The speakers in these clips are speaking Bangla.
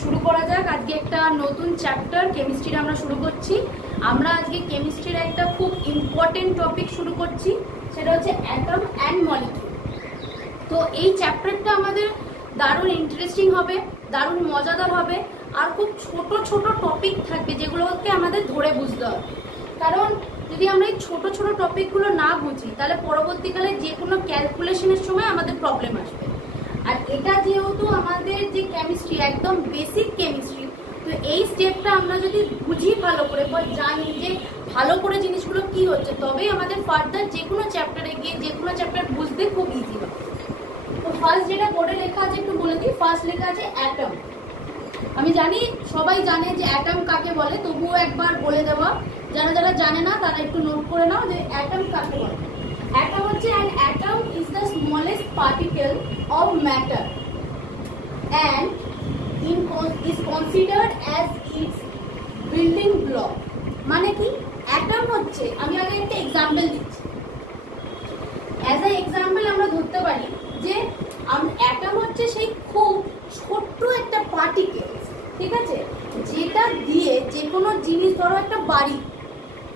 শুরু করা যাক। আজকে একটা নতুন চ্যাপ্টার কেমিস্ট্রির আমরা শুরু করছি। আমরা আজকে কেমিস্ট্রির একটা খুব ইম্পর্টেন্ট টপিক শুরু করছি, সেটা হচ্ছে অ্যাটম অ্যান্ড মলিকিউল। তো এই চ্যাপ্টারটা আমাদের দারুণ ইন্টারেস্টিং হবে, দারুণ মজাদার হবে, আর খুব ছোট ছোট টপিক থাকবে যেগুলোকে আমাদের ধরে বুঝতে হবে। কারণ যদি আমরা এই ছোট ছোট টপিকগুলো না বুঝি তাহলে পরবর্তীকালে যে কোনো ক্যালকুলেশনের সময় আমাদের প্রবলেম আসবে। আর এটা যেহেতু আমাদের যে কেমিস্ট্রি একদম বেসিক কেমিস্ট্রি, তো এই স্টেপটা আমরা যদি বুঝি ভালো করে বা জানি যে ভালো করে জিনিসগুলো কি হচ্ছে, তবেই আমাদের ফার্দার যে কোনো চ্যাপ্টারে গিয়ে যে কোনো চ্যাপ্টার বুঝতে খুব ইজি হবে। তো ফার্স্ট যেটা বোর্ডে লেখা আছে একটু বলে দিই। ফার্স্ট লেখা আছে অ্যাটম। আমি জানি সবাই জানে যে অ্যাটম কাকে বলে, তবুও একবার বলে দেওয়া, যারা যারা জানে না তারা একটু নোট করে নাও যে অ্যাটম কাকে বলে। Atom হচ্ছে an atom is the smallest particle of matter and is considered as its building block. মানে কি অ্যাটম হচ্ছে, আমি আগে একটা এক্সাম্পল দিচ্ছি। অ্যাজ আ এক্সাম্পল আমরা ধরতে পারি যে অ্যাটম হচ্ছে সেই খুব ছোট্ট একটা পার্টিকেল, ঠিক আছে, যেটা দিয়ে যে কোনো জিনিস, ধরো একটা বাড়ি,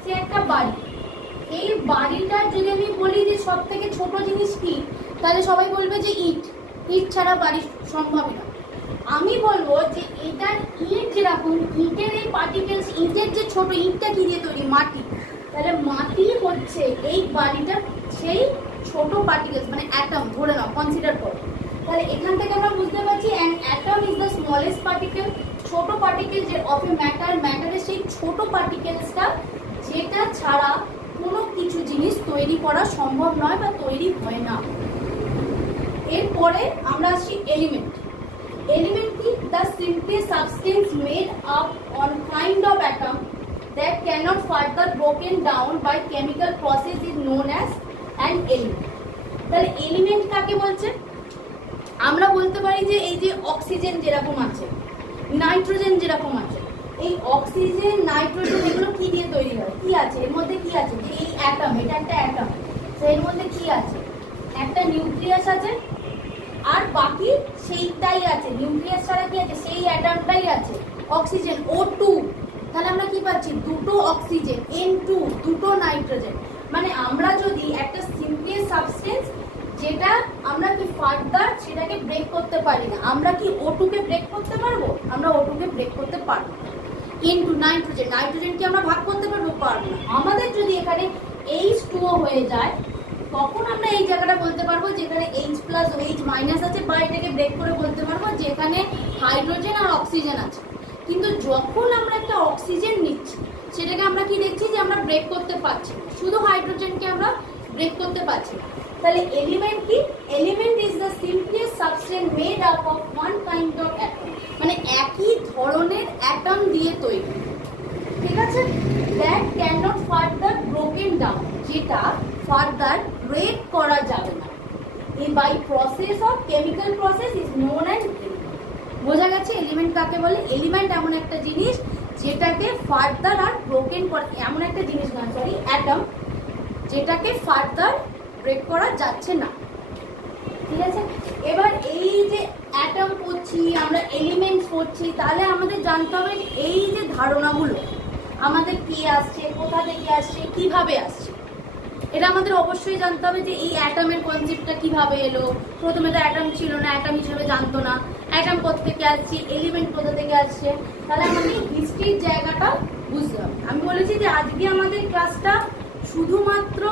সে একটা বাড়ি, এই বাড়িটার যদি আমি বলি যে সব থেকে ছোট জিনিস কি, তাহলে সবাই বলবে যে ইট। ইট ছাড়া বাড়ি সম্ভব না। আমি বলবো যে এটার ইট যেরকম, ইটের এই পার্টিকেলস, ইটের যে ছোট ইটটা কি দিয়ে তৈরি, মাটি, তাহলে মাটি হচ্ছে এই বাড়িটার সেই ছোট পার্টিকেলস, মানে অ্যাটম ধরে নাও, কনসিডার করো। তাহলে এখান থেকে আমরা বুঝতে পারছি an atom is the smallest particle, ছোট পার্টিকেল যে অফ এ ম্যাটার, ম্যাটারের সেই ছোট পার্টিকেলসটা যেটা ছাড়া কোনো কিছু জিনিস তৈরি করা সম্ভব নয় বা তৈরি হয় না। এরপরে আমরা আসছি এলিমেন্ট। এলিমেন্ট কি? The simplest substance made up on kind of atom that cannot further broken down by chemical process is known as an element. তাহলে এলিমেন্ট কাকে বলছে? আমরা বলতে পারি যে এই যে অক্সিজেন যেরকম আছে, নাইট্রোজেন যেরকম আছে, এই অক্সিজেন, নাইট্রোজেন এগুলো কি দিয়ে তৈরি হয়? কি আছে এর মধ্যে? কি আছে? যে এই অ্যাটম, এটা একটা অ্যাটম, তো এর মধ্যে কি আছে? একটা নিউক্লিয়াস আছে, আর বাকি সেইটাই আছে। নিউক্লিয়াস ছাড়া কি আছে? সেই অ্যাটমটাই আছে, অক্সিজেন, O2। তাহলে আমরা কি পাচ্ছি? দুটো অক্সিজেন, N2, দুটো নাইট্রোজেন। মানে আমরা যদি একটা সিম্পল সাবস্টেন্স যেটা আমরা কি ফার্দার সেটাকে ব্রেক করতে পারি না, আমরা কি O2 কে ব্রেক করতে পারবো? আমরা O2 কে ব্রেক করতে পারবো না। কিন্তু নাইট্রোজেন, নাইট্রোজেনকে আমরা ভাগ করতে পারবো? পারবো না। আমাদের যদি এখানে H2O হয়ে যায়, তখন আমরা এই জায়গাটা বলতে পারবো যেখানে H+ ও H- আছে, বা এটাকে ব্রেক করে বলতে পারবো যেখানে হাইড্রোজেন আর অক্সিজেন আছে। কিন্তু যখন আমরা একটা অক্সিজেন নিচ্ছি, সেটাকে আমরা কি দেখছি যে আমরা ব্রেক করতে পারছি না, শুধু হাইড্রোজেনকে আমরা ব্রেক করতে পারছি না। তাহলে এলিমেন্ট কি? Element is the simplest substance made up of one kind of atom, মানে একই ধরনের অ্যাটম দিয়ে তৈরি, ঠিক আছে, that can not further broken down, যেটা ফার্দার ব্রেক করা যাবে না। এই by process of chemical process is known as element. বোঝা গেছে এলিমেন্ট কাকে বলে? এলিমেন্ট এমন একটা জিনিস যেটাকে ফার্দার আর ব্রোকেন করা, এমন একটা জিনিস নয়, সরি, অ্যাটম, যেটাকে ফার্দার ব্রেক করা যাচ্ছে না, ঠিক আছে। এবার এই যে অ্যাটম পড়ছি আমরা, এলিমেন্টস পড়ছি, তাহলে আমাদের জানতে হবে এই যে ধারণাগুলো আমাদের কি আসছে, কোথা থেকে আসছে, কিভাবে আসছে, এটা আমাদের অবশ্যই জানতে হবে যে এই অ্যাটমের কনসেপ্টটা কিভাবে এলো। প্রথমে তো অ্যাটম ছিল না, অ্যাটম হিসেবে জানতো না, অ্যাটম কোথা থেকে আসছে, এলিমেন্ট কোথা থেকে আসছে, তাহলে আমাদের হিস্ট্রির জায়গাটা বুঝতে হবে। আমি বলেছি যে আজকে আমাদের ক্লাসটা শুধুমাত্র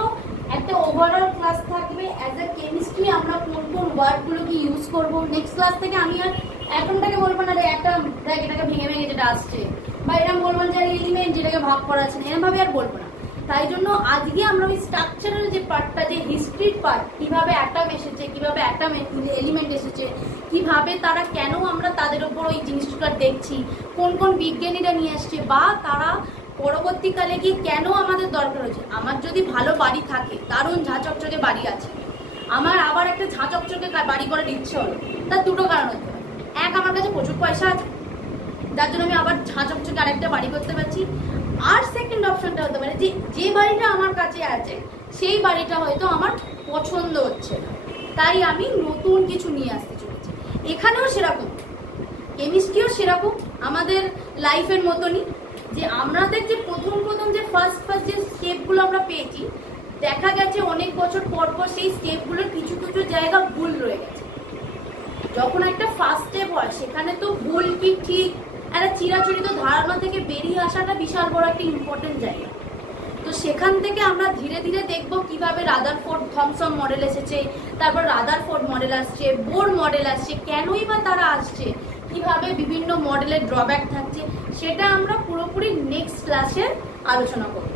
একটা ওভারঅল ক্লাস থাকবে। অ্যাজ এ কেমিস্ট্রি আমরা কোন কোন ওয়ার্ডগুলোকে ইউজ করবো, নেক্সট ক্লাস থেকে আমি আর অ্যাটমটাকে বলবো না রে অ্যাটম, দেখ এটাকে ভেঙে ভেঙে যেটা আসছে, বা এরকম বলবো যে এলিমেন্ট যেটাকে ভাগ করা আছে না, এরকমভাবে আর বলবো না। তাই জন্য আজকে আমরা ওই স্ট্রাকচারাল যে পার্টটা, যে হিস্ট্রির পার্ট, কিভাবে অ্যাটম এসেছে, কিভাবে অ্যাটম এলিমেন্ট এসেছে, কিভাবে তারা, কেন আমরা তাদের ওপর ওই জিনিসটা দেখছি, কোন কোন বিজ্ঞানীরা নিয়ে আসছে, বা তারা পরবর্তীকালে গিয়ে কেন আমাদের দরকার হয়েছে। আমার যদি ভালো বাড়ি থাকে, দারুণ ঝাঁচকচকে বাড়ি আছে, আমার আবার একটা ঝাঁচকচকে বাড়ি করার ইচ্ছে হলো, তার দুটো কারণ হতে পারে। এক, আমার কাছে প্রচুর পয়সা আছে, যার জন্য আমি আবার ঝাঁচকচকে আরেকটা বাড়ি করতে পারছি। আর সেকেন্ড অপশনটা হতে পারে যে যে বাড়িটা আমার কাছে আছে সেই বাড়িটা হয়তো আমার পছন্দ হচ্ছে না, তাই আমি নতুন কিছু নিয়ে আসতে চলেছি। এখানেও সেরকম কেমিস্ট্রিও সেরকম আমাদের লাইফের মতনই, যে আমাদের যে প্রথম যে ফার্স্ট যে স্টেপগুলো আমরা পেয়েছি, দেখা গেছে অনেক বছর পর সেই স্টেপগুলোর কিছু জায়গা ভুল রয়ে গেছে। যখন একটা ফার্স্ট স্টেপ হয় সেখানে তো ভুল কি ঠিক একটা চিরাচরিত ধারণা থেকে বেরিয়ে আসাটা বিশাল বড় একটা ইম্পর্টেন্ট জায়গা। তো সেখান থেকে আমরা ধীরে ধীরে দেখব কিভাবে রাদারফোর্ড থমসন মডেল এসেছে, তারপর রাদারফোর্ড মডেল আসছে, বোর মডেল আসছে, কেনই বা তারা আসছে, কিভাবে বিভিন্ন মডেলের ড্রব্যাক থাকছে, সেটা আমরা পুরোপুরি নেক্সট ক্লাসে আলোচনা করব।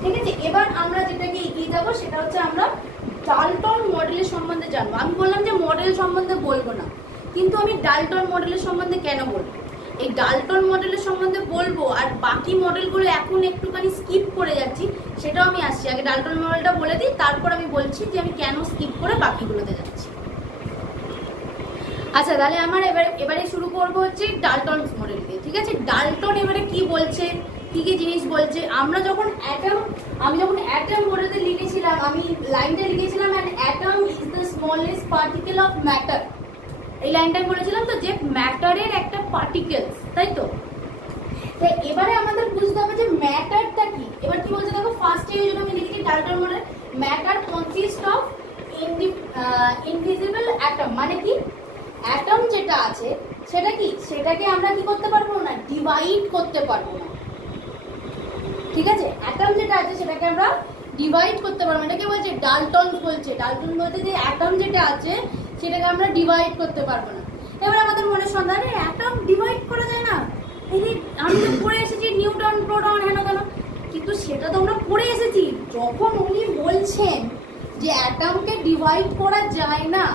ঠিক আছে, এবার আমরা যেটাকে এগিয়ে যাবো সেটা হচ্ছে আমরা ডাল্টন মডেলের সম্বন্ধে জানবো। আমি বললাম যে মডেল সম্বন্ধে বলবো না, কিন্তু আমি ডাল্টন মডেলের সম্বন্ধে কেন বলবো, এই ডাল্টন মডেলের সম্বন্ধে বলবো, আর বাকি মডেলগুলো এখন একটুখানি স্কিপ করে যাচ্ছি, সেটাও আমি আসছি। আগে ডাল্টন মডেলটা বলে দিই, তারপর আমি বলছি যে আমি কেন স্কিপ করে বাকিগুলোতে যাচ্ছি। আচ্ছা, তাহলে আমার এবারে শুরু করবো হচ্ছে ডাল্টন মডেল দিয়ে। ঠিক আছে, ডাল্টন এবারে কি বলছে, কি কি জিনিস বলছে। আমি যখন অ্যাটম মডেলে লিখেছিলাম, আমি লাইনটা লিখেছিলাম an atom is the smallest particle of matter, এই লাইনটাই বলেছিলাম তো, যে ম্যাটারের একটা পার্টিকেলস, তাই তো। এবারে আমাদের বুঝতে হবে যে ম্যাটারটা কি। এবার কি বলছে দেখো, ফার্স্টে যেটা আমি লিখেছি Dalton model, matter consist of invisible atom, মানে কি অ্যাটম যেটা আছে সেটা কি, সেটাকে আমরা কি করতে পারবো না, ডিভাইড করতে পারবো না। ঠিক আছে, অ্যাটম যেটা আছে সেটাকে আমরা ডিভাইড করতে পারবো না। এটাকে বলছে ডাল্টন বলছে যে অ্যাটম যেটা আছে সেটাকে আমরা ডিভাইড করতে পারবো না। এবার আমাদের মনে সন্দেহ, অ্যাটম ডিভাইড করা যায় না, এই আমি তো পড়ে এসেছি নিউটন প্রোটন হেন কেন, কিন্তু সেটা তো আমরা পড়ে এসেছি। যখন উনি বলছেন যে অ্যাটমকে ডিভাইড করা যায় না,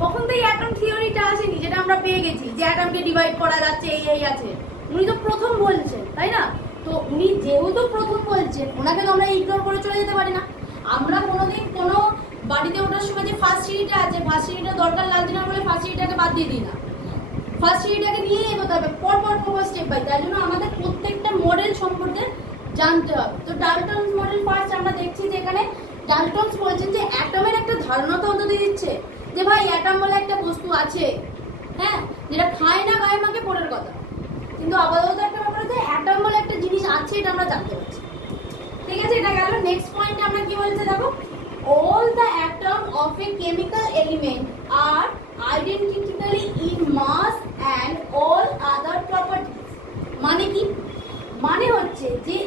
তখন তো এই অ্যাটম থিওরিটা আসেনি, যেটা আমরা পেয়ে গেছি যে অ্যাটমকে ডিভাইড করা যাচ্ছে, এই আছে। উনি তো প্রথম বলছেন, তাই না? তো উনি যেহেতু প্রথম বলছেন, ওনাকে তো আমরা ইগনোর করে চলে যেতে পারি না। আমরা কোনোদিন কোনো বাড়িতে ওঠার সময় যে ফার্স্ট সিঁড়িটা আছে, ফার্স্ট সিঁড়িটা দরকার লাগছে না বলে ফার্স্ট সিঁড়িটাকে বাদ দিয়ে দিই না, ফার্স্ট সিঁড়িটাকে নিয়ে এগোতে হবে পর স্টেপ বাই। তাই জন্য আমাদের প্রত্যেকটা মডেল সম্পর্কে জানতে হবে। তো ডাল্টন মডেল ফার্স্ট আমরা দেখছি যে এখানে ডাল্টন বলছেন যে অ্যাটমের একটা ধারণা তো অন্তত দিচ্ছে যে ভাই অ্যাটম বলে একটা বস্তু আছে, হ্যাঁ, যেটা খায় না গায়ে মাকে পড়ের কথা, কিন্তু আপাতত একটা ব্যাপার আছে, অ্যাটম বলে একটা জিনিস আছে, এটা আমরা জানতে পারছি। ঠিক আছে, এটা গেল। নেক্সট পয়েন্টে আমরা কি বলছে দেখো, all the atoms of a chemical element are identically in mass and all other properties। মানে কি, মানে হচ্ছে যে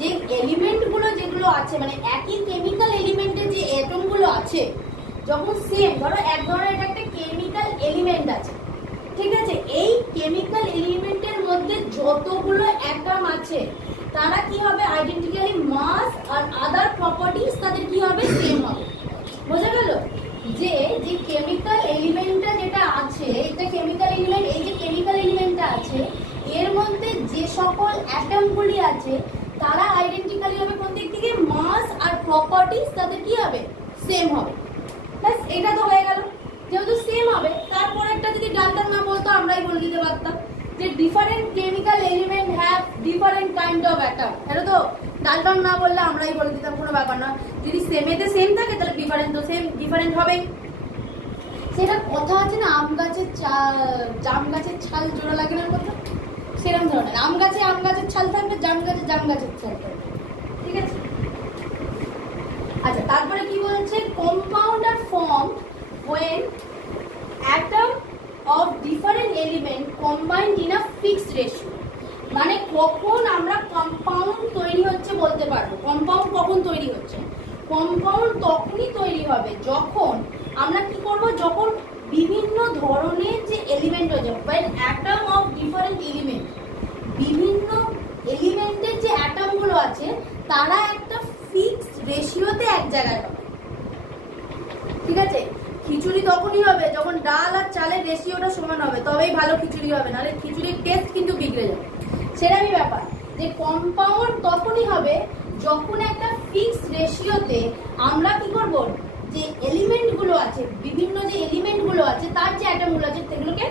যে এলিমেন্ট গুলো যেগুলো আছে, মানে একই কেমিক্যাল এলিমেন্টের যে অ্যাটম গুলো আছে, যখন সেম, ধরো এক ধরনের একটা কেমিক্যাল এলিমেন্ট আছে, ঠিক আছে, এই কেমিক্যাল এলিমেন্টের মধ্যে যতগুলো অ্যাটম আছে তারা কি হবে, আইডেন্টিক্যালি মাস আর আদার প্রপার্টিজ তাদের কি হবে, সেম হবে। বোঝা গেল যে যে কেমিক্যাল এলিমেন্টটা যেটা আছে, এটা কেমিক্যাল এলিমেন্ট, এই যে কেমিক্যাল এলিমেন্টটা আছে এর মধ্যে যে সকল অ্যাটমগুলি আছে তারা আইডেন্টিক্যালি হবে কোন দিক থেকে, মাস আর প্রপার্টিজ তাদের কি হবে, সেম হবে। ব্যাস, এটা তো হয়ে গেল। যেহেতু সেম হবে, তারপর একটা যদি ডাল্টন না বলতো আমরাই বলে দিতে পারতাম যে different chemical element have different kind of atom. এটা তো ডাল্টন না বললে আমরাই বলে দিতাম, কোনো ব্যাপার না। যদি সেমেতে সেম থাকে তাহলে ডিফারেন্ট তো সেম ডিফারেন্ট হবে। সেটা কথা আছে না, জাম গাছের ছাল জোড়া লাগে না কথা, সেরকম ধরনের আম গাছের ছাল থাকবে, জাম গাছের ছাল থাকবে। ঠিক আছে, আচ্ছা, তারপরে কি বলছে, compound are form when atom of different element combined in a fixed ratio। মানে কখন আমরা কম্পাউন্ড তৈরি হচ্ছে বলতে পারবো। কম্পাউন্ড কখন তৈরি হচ্ছে, কম্পাউন্ড তখনই তৈরি হবে যখন আমরা কি করব, যখন বিভিন্ন ধরনের যে এলিমেন্ট হয়ে when atom of different element, বিভিন্ন এলিমেন্টের যে অ্যাটম গুলো আছে তারা একটা ফিক্সড রেশিওতে এক জায়গায় হবে। ঠিক আছে, খিচুড়ি তখনই হবে যখন ডাল আর চালের রেশিওটা সমান হবে, তবেই ভালো খিচুড়ি হবে, নাহলে খিচুড়ির টেস্ট কিন্তু বিগড়ে যাবে। সেরকমই ব্যাপার যে কম্পাউন্ড তখনই হবে যখন একটা ফিক্সড রেশিওতে আমরা কি করব, যে এলিমেন্টগুলো আছে, বিভিন্ন যে এলিমেন্টগুলো আছে তার যে অ্যাটমগুলো আছে সেগুলোকে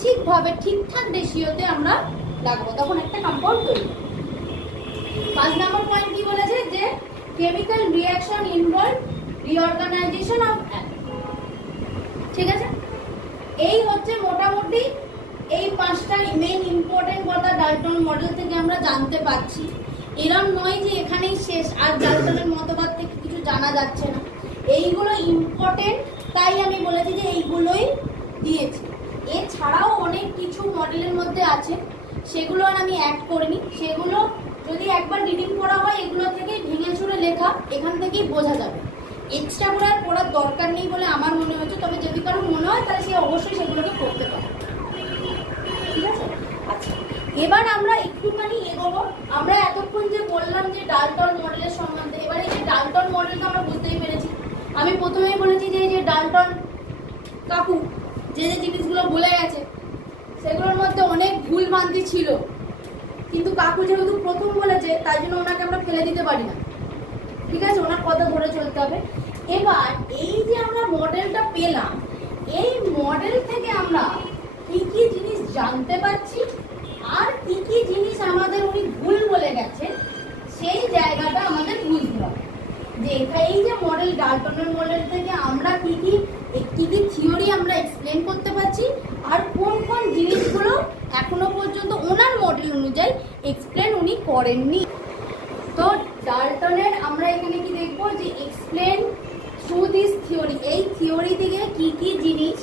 ঠিকভাবে ঠিকঠাক রেশিওতে আমরা রাখবো, তখন একটা কম্পাউন্ড তৈরি হবে। 5 নম্বর পয়েন্ট কি বলেছে, যে chemical reaction involve reorganisation of atom. ঠিক আছে, এই হচ্ছে হচ্ছে মোটামুটি এই 5টা মেইন ইম্পর্টেন্ট কথা ডাল্টন মডেল থেকে আমরা জানতে পারছি। এরম নয় যে এখানেই শেষ, আর ডাল্টনের মতবাদ থেকে কিছু জানা যাচ্ছে না। এইগুলো ইম্পর্টেন্ট, তাই আমি বলেছি যে এইগুলোই দিয়েছি। এছাড়াও অনেক কিছু মডেলের মধ্যে আছে, সেগুলো আর আমি অ্যাড করিনি। সেগুলো যদি একবার রিডিং পড়া হয় এগুলো থেকে ভেঙে চুরে লেখা, এখান থেকেই বোঝা যাবে। এক্সট্রা করে আর পড়ার দরকার নেই বলে আমার মনে হচ্ছে। তবে যদি কারো মনে হয় তাহলে সে অবশ্যই সেগুলোকে পড়তে পারে। ঠিক আছে? আচ্ছা, এবার আমরা একটুখানি এগোবো। আমরা এতক্ষণ যে বললাম যে ডাল্টন মডেলের সম্বন্ধে, এবারে এই ডাল্টন মডেলটা আমরা বুঝতেই পেরেছি। আমি প্রথমেই বলেছি যে এই যে ডাল্টন কাকু যে যে জিনিসগুলো বলে গেছে সেগুলোর মধ্যে অনেক ভুল ভ্রান্তি ছিল, কিন্তু কাকু যেহেতু প্রথম বলেছে তাই জন্য ওনাকে আমরা ফেলে দিতে পারি না। ঠিক আছে, ওনার কথা ধরে চলতে হবে। এবার এই যে আমরা মডেলটা পেলাম, এই মডেল থেকে আমরা কি কি জিনিস জানতে পারছি আর কি কি জিনিস আমাদের উনি ভুল বলে গেছে, সেই জায়গাটা আমাদের বুঝতে হবে। যে এই যে মডেল, ডাল্টনের মডেল থেকে আমরা কি কি থিওরি আমরা এক্সপ্লেন করতে পারছি, আর কোন কোন জিনিসগুলো এখনো পর্যন্ত ওনার মডেল অনুযায়ী এক্সপ্লেন উনি করেননি। তো ডাল্টনের আমরা এখানে কি দেখবো, যে এক্সপ্লেন থ্রু দিস থিওরি, এই থিওরি থেকে কি কি জিনিস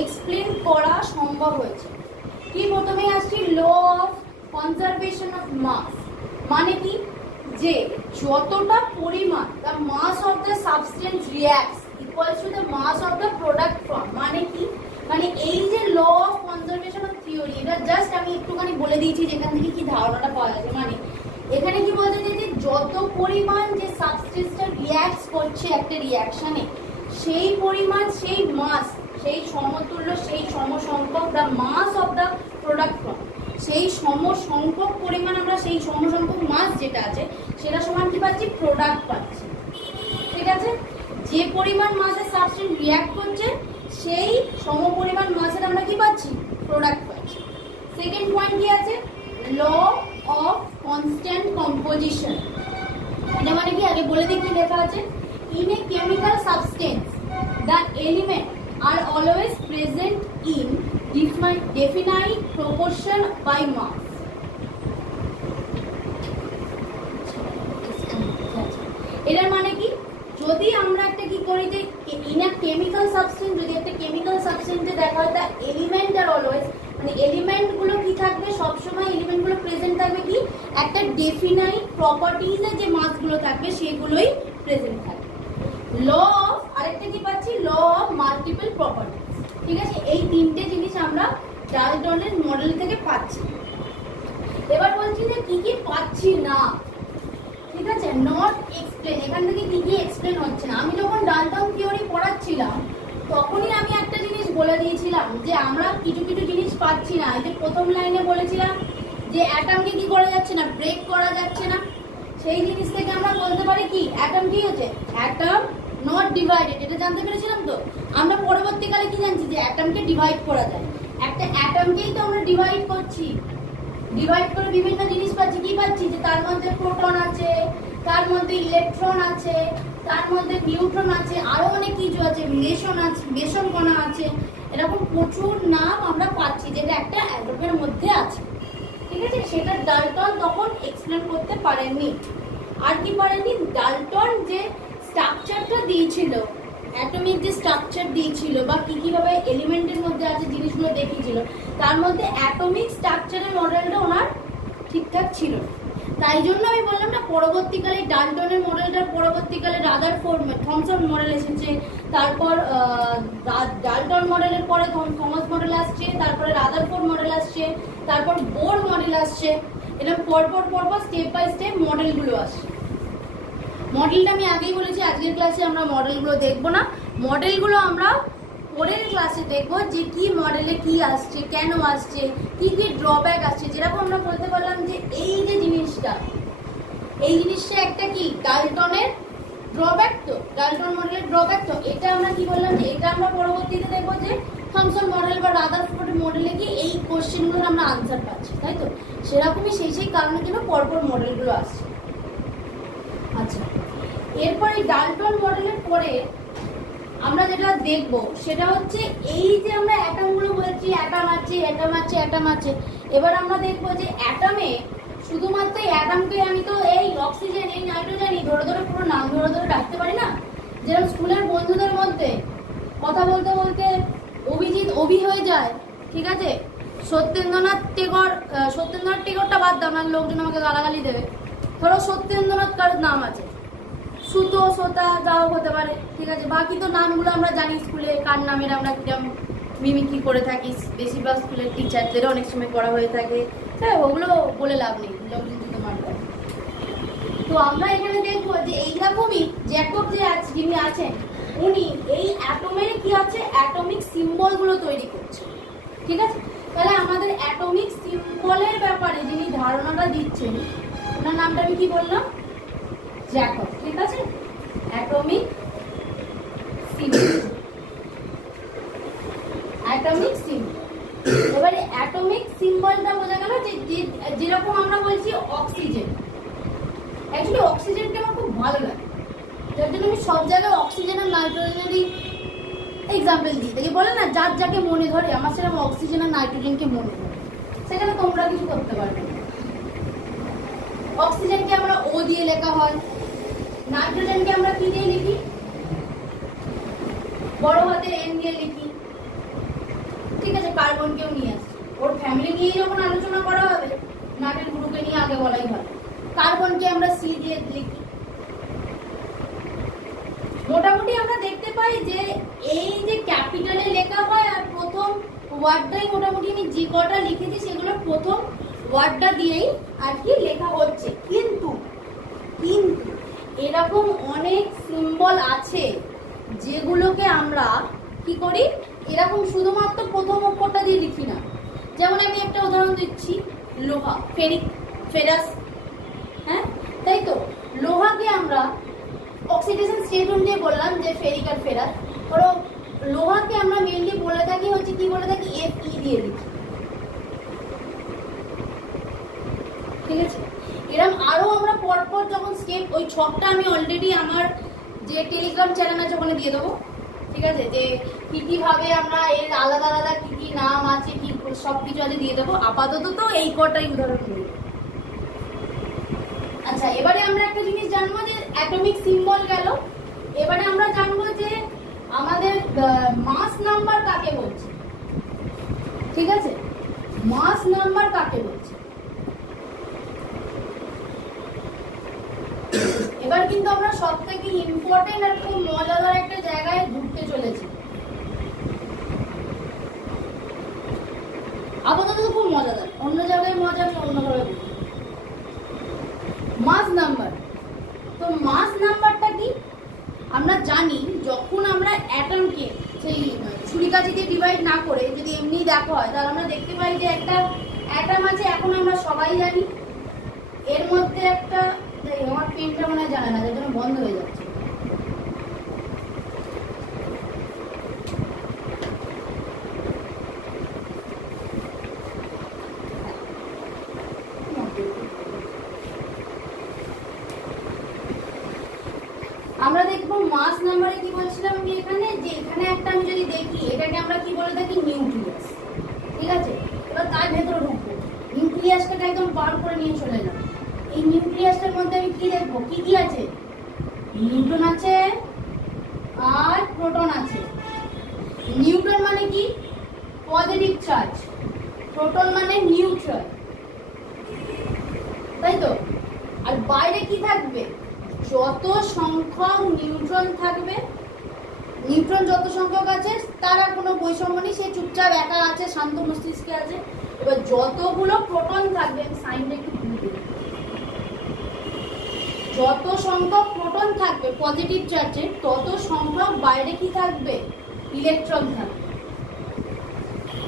এক্সপ্লেন করা সম্ভব হয়েছে। কি প্রথমে আসছে law of conservation of mass. মানে কি, যে যতটা পরিমাণ the mass of the substance reacts equals to the mass of the product form. মানে কি, মানে এই যে law of conservation of theory, এটা জাস্ট আমি একটুখানি বলে দিয়েছি যেখান থেকে কি ধারণাটা পাওয়া যাচ্ছে। মানে এখানে কি বলতে চাই, যে যত পরিমাণ যে সাবস্টেন্সটা রিঅ্যাক্ট করছে একটা রিঅ্যাকশনে, সেই পরিমাণ, সেই মাস, সেই সমতুল্য, সেই সমসংখ্যক the mass of the product form, সেই সমসংখ্যক পরিমাণ আমরা সেই সমসংখ্যক মাস যেটা আছে সেটা সমান কি পাচ্ছি, প্রোডাক্ট পাচ্ছি। ঠিক আছে, যে পরিমাণ মাসের সাবস্টেন্স রিঅ্যাক্ট করছে সেই সমপরিমাণ মাসের আমরা কি পাচ্ছি, প্রোডাক্ট পাচ্ছি। সেকেন্ড পয়েন্ট কি আছে, ল অফ কনস্ট্যান্ট কম্পোজিশন। এটা মানে কি, আগে বলে দিই কি লেখা আছে। In a chemical substance the element are always present in definite proportion by mass. এটার মানে কি, যদি আমরা একটা কি করি, যে ইন আ কেমিক্যাল সাবস্টেন্স, যদি একটা কেমিক্যাল সাবস্টেন্সে দেখা হয় তা এলিমেন্ট আর অলওয়েজ, মানে এলিমেন্ট গুলো কি থাকবে, সবসময় এলিমেন্ট গুলো প্রেজেন্ট থাকবে কি, একটা ডেফিনাইট প্রপার্টিজের যে মাসগুলো থাকবে সেগুলোই প্রেজেন্ট থাকবে। ল অফ, আরেকটা কি পাচ্ছি, ল অফ মাল্টিপল প্রপার্টিজ। ঠিক আছে, এই তিনটে জিনিস আমরা ডাল্টনের মডেল থেকে পাচ্ছি। এবার বলছি যে কি কি পাচ্ছি না। ঠিক আছে, নট এক্সপ্লেন, এখান থেকে কি কি এক্সপ্লেন হচ্ছে না। আমি যখন ডাল্টন থিওরি পড়াচ্ছিলাম তখনই আমি একটা জিনিস বলে দিয়েছিলাম যে আমরা কিছু কিছু জিনিস পাচ্ছি না। এই যে প্রথম লাইনে বলেছিলাম যে অ্যাটমকে কি করা যাচ্ছে না, ব্রেক করা যাচ্ছে না। সেই জিনিস থেকে আমরা বলতে পারি কি, অ্যাটম কি হচ্ছে, অ্যাটম নট ডিভাইডেড। এটা জানতে পেরেছিলাম। তো আমরা পরবর্তীকালে কি জানছি, যে অ্যাটমকে ডিভাইড করা যায়। একটা অ্যাটমকেই তো আমরা ডিভাইড করছি, ডিভাইড করে বিভিন্ন জিনিস পাচ্ছি। কি পাচ্ছি, যে তার মধ্যে প্রোটন আছে, তার মধ্যে ইলেকট্রন আছে, তার মধ্যে নিউট্রন আছে, আরো অনেক কিছু আছে, মেসন আছে, মেসন কণা আছে, এরকম প্রচুর নাম আমরা পাচ্ছি যেটা একটা অ্যাটমের মধ্যে আছে। ঠিক আছে, সেটা ডাল্টন তখন এক্সপ্লেন করতে পারেননি। আর কি পারেননি, ডাল্টন যে স্ট্রাকচারটা দিয়েছিল, অ্যাটমিক যে স্ট্রাকচার দিয়েছিল বা কি কিভাবে এলিমেন্টের মধ্যে আছে জিনিসগুলো দেখিয়েছিল, তার মধ্যে অ্যাটমিক স্ট্রাকচারের মডেলটা ওনার ঠিকঠাক ছিল। তাই জন্য আমি বললাম না, পরবর্তীকালে ডাল্টনের মডেলটার পরবর্তীকালে রাদারফোর্ড, থমসন মডেল এসেছে, তারপর ডাল্টন মডেলের পরে থমাস মডেল আসছে, তারপরে রাদারফোর্ড মডেল আসছে, তারপর বোর মডেল আসছে। এরকম পরপর পরপর স্টেপ বাই স্টেপ মডেলগুলো আসছে। মডেলটা আমি আগেই বলেছি, আজকের ক্লাসে আমরা মডেলগুলো দেখবো না, মডেলগুলো আমরা পরের ক্লাসে দেখবো যে কি মডেলে কি আসছে, কেন আসছে, কি কি ড্রব্যাক আসছে। যেরকম আমরা বলতে পারলাম যে এই যে জিনিসটা, এই জিনিসটা একটা কি ডাল্টনের ড্রব্যাক, তো ডাল্টন মডেলের ড্রব্যাক। তো এটা আমরা কি বললাম, যে এটা আমরা পরবর্তীতে দেখবো যে থমসন মডেল বা রাদারফোর্ড মডেলে কি এই কোশ্চেনগুলোর আমরা আনসার পাচ্ছি, তাই তো। সেরকমই সেই কারণে কিন্তু পরপর মডেলগুলো আসছে। আচ্ছা, এরপরে ডাল্টন মডেলের পরে আমরা যেটা দেখবো সেটা হচ্ছে এই যে আমরা অ্যাটমগুলো বলছি, অ্যাটম আছে। এবার আমরা দেখবো যে অ্যাটমে শুধুমাত্র অ্যাটমকে আমি তো এই অক্সিজেন এই নাইট্রোজেনই ধরে ধরে পুরো নাম ধরে ধরে ডাকতে পারি না। যেরকম স্কুলের বন্ধুদের মধ্যে কথা বলতে বলতে অভিজিৎ অভি হয়ে যায়, ঠিক আছে, সত্যেন্দ্রনাথ টেগরটা বাদ দাও, আমার লোকজন আমাকে গালাগালি দেবে। ধরো সত্যেন্দ্রনাথ কার নাম আছে, সুতো সোতা যাও হতে পারে, ঠিক আছে, বাকি তো নামগুলো আমরা জানি স্কুলে কার নামের আমরা কিরকম মিমিক্রি করে থাকি, বেশিরভাগ স্কুলের টিচারদেরও অনেক সময় পড়া হয়ে থাকে। হ্যাঁ, ওগুলো বলে লাভ নেই, লোকজন জুতো মারবে। তো আমরা এখানে দেখবো যে এইরকমই জ্যাকব যিনি আছেন উনি এই অ্যাটমের কি আছে অ্যাটমিক সিম্বলগুলো তৈরি করছে, ঠিক আছে। তাহলে আমাদের অ্যাটমিক সিম্বলের ব্যাপারে যিনি ধারণাটা দিচ্ছেন ওনার নামটা আমি কি বললাম, জ্যাকব, ঠিক আছে। Atomic symbol, atomic symbol. এবারে অ্যাটমিক সিম্বলটা বোঝা গেল যে যেরকম আমরা বলছি অক্সিজেন, অ্যাকচুয়ালি অক্সিজেনকে আমার খুব ভালো লাগে, যার জন্য আমি সব জায়গায় অক্সিজেন আর নাইট্রোজেনেরই এক্সাম্পল দিই। দেখে বলে না যার যাকে মনে ধরে, আমার সেরকম অক্সিজেন আর নাইট্রোজেনকে মনে ধরে, সেখানে তোমরা কিছু করতে পারবে না। অক্সিজেনকে আমরা ও দিয়ে লেখা হয়, নাইট্রোজেনকে আমরা কি দিয়ে লিখি, বড় হাতের এন দিয়ে লিখি, ঠিক আছে। কার্বনকেও নিয়ে আসছি, ওর ফ্যামিলি নিয়ে যখন আলোচনা করা হবে নাটের গ্রুপে নিয়ে আগে বলাই ভালো। কার্বনকে আমরা সি দিয়ে লিখি। মোটামুটি আমরা দেখতে পাই যে এই যে ক্যাপিটালে লেখা হয় আর প্রথম ওয়ার্ডটাই মোটামুটি আমি যে কটা লিখেছি সেগুলো প্রথম ওয়ার্ডটা দিয়েই আর কি লেখা হচ্ছে। কিন্তু কিন্তু এরকম অনেক সিম্বল আছে যেগুলোকে আমরা কি করি, এরকম শুধুমাত্র প্রথম অক্ষরটা দিয়ে লিখি না। যেমন আমি একটা উদাহরণ দিচ্ছি, লোহা, ফেরাস, হ্যাঁ তাই তো। লোহাকে আমরা অক্সিডেশন স্টেট অনুযায়ী বললাম যে ফেরিক আর ফেরাস, ধরো লোহাকে আমরা মেইনলি বলে থাকি হচ্ছে কি বলে থাকি, Fe দিয়ে লিখি, ঠিক আছে। এরকম আরো আমরা পরপর যখন স্টেপ, ওই ছকটা আমি অলরেডি আমার যে টেলিগ্রাম চ্যানেল আছে ওখানে দিয়ে দেবো, ঠিক আছে, যে কি কি ভাবে আমরা এর আলাদা আলাদা কি কি নাম আছে কি সবকিছু আগে দিয়ে দেবো। আপাতত তো এই কটাই উদাহরণ দিই। আচ্ছা, এবারে আমরা একটা জিনিস জানবো যে অ্যাটমিক সিম্বল গেল, এবারে আমরা জানবো যে আমাদের মাস নাম্বার কাকে বলছে, ঠিক আছে, মাস নাম্বার কাকে বলছে। এবার কিন্তু আমরা সব থেকে ইম্পর্টেন্ট আর খুব মজাদার একটা জায়গায় ঘুরতে চলেছি। আপাতত খুব মজাদার, অন্য জায়গায় মজা আমি অন্যভাবে বলি। মাস নাম্বার, তো মাস নাম্বারটা কি আমরা জানি, যখন আমরা অ্যাটমকে সেই ছুরিকাছি দিয়ে ডিভাইড না করে যদি এমনি দেখা হয় তাহলে আমরা দেখতে পাই যে একটা অ্যাটম আছে, এখন আমরা সবাই জানি এর মধ্যে একটা, আমার পেনটা মনে হয় জানে না যার জন্য বন্ধ হয়ে যাচ্ছে। আমরা দেখবো মাস নাম্বারে কি বলছিলাম আমি এখানে, যে এখানে একটা আমি যদি দেখি এটাকে আমরা কি বলে থাকি, নিউক্লিয়াস, ঠিক আছে। এবার তার ভেতরে ঢুকবো, নিউক্লিয়াসটাকে একদম বার করে নিয়ে চলে যাবো। এই নিউক্লিয়াসটার মধ্যে আমি কি দেখবো, কি কি আছে, নিউট্রন আছে আর প্রোটন আছে। নিউট্রন মানে কি, পজিটিভ চার্জ, প্রোটন মানে নিউট্রাল, তাই তো। আর বাইরে কি থাকবে, যত সংখ্যক নিউট্রন থাকবে, নিউট্রন যত সংখ্যক আছে তার আর কোনো বৈষম্য নেই, সে চুপচাপ একা আছে, শান্ত মস্তিষ্কে আছে। এবার যতগুলো প্রোটন থাকবে, সাইনটা একটু ভুল দেব, যত সংখ্যক প্রোটন থাকবে পজিটিভ চার্জের তত সংখ্যক বাইরে কি থাকবে, ইলেকট্রন থাকবে।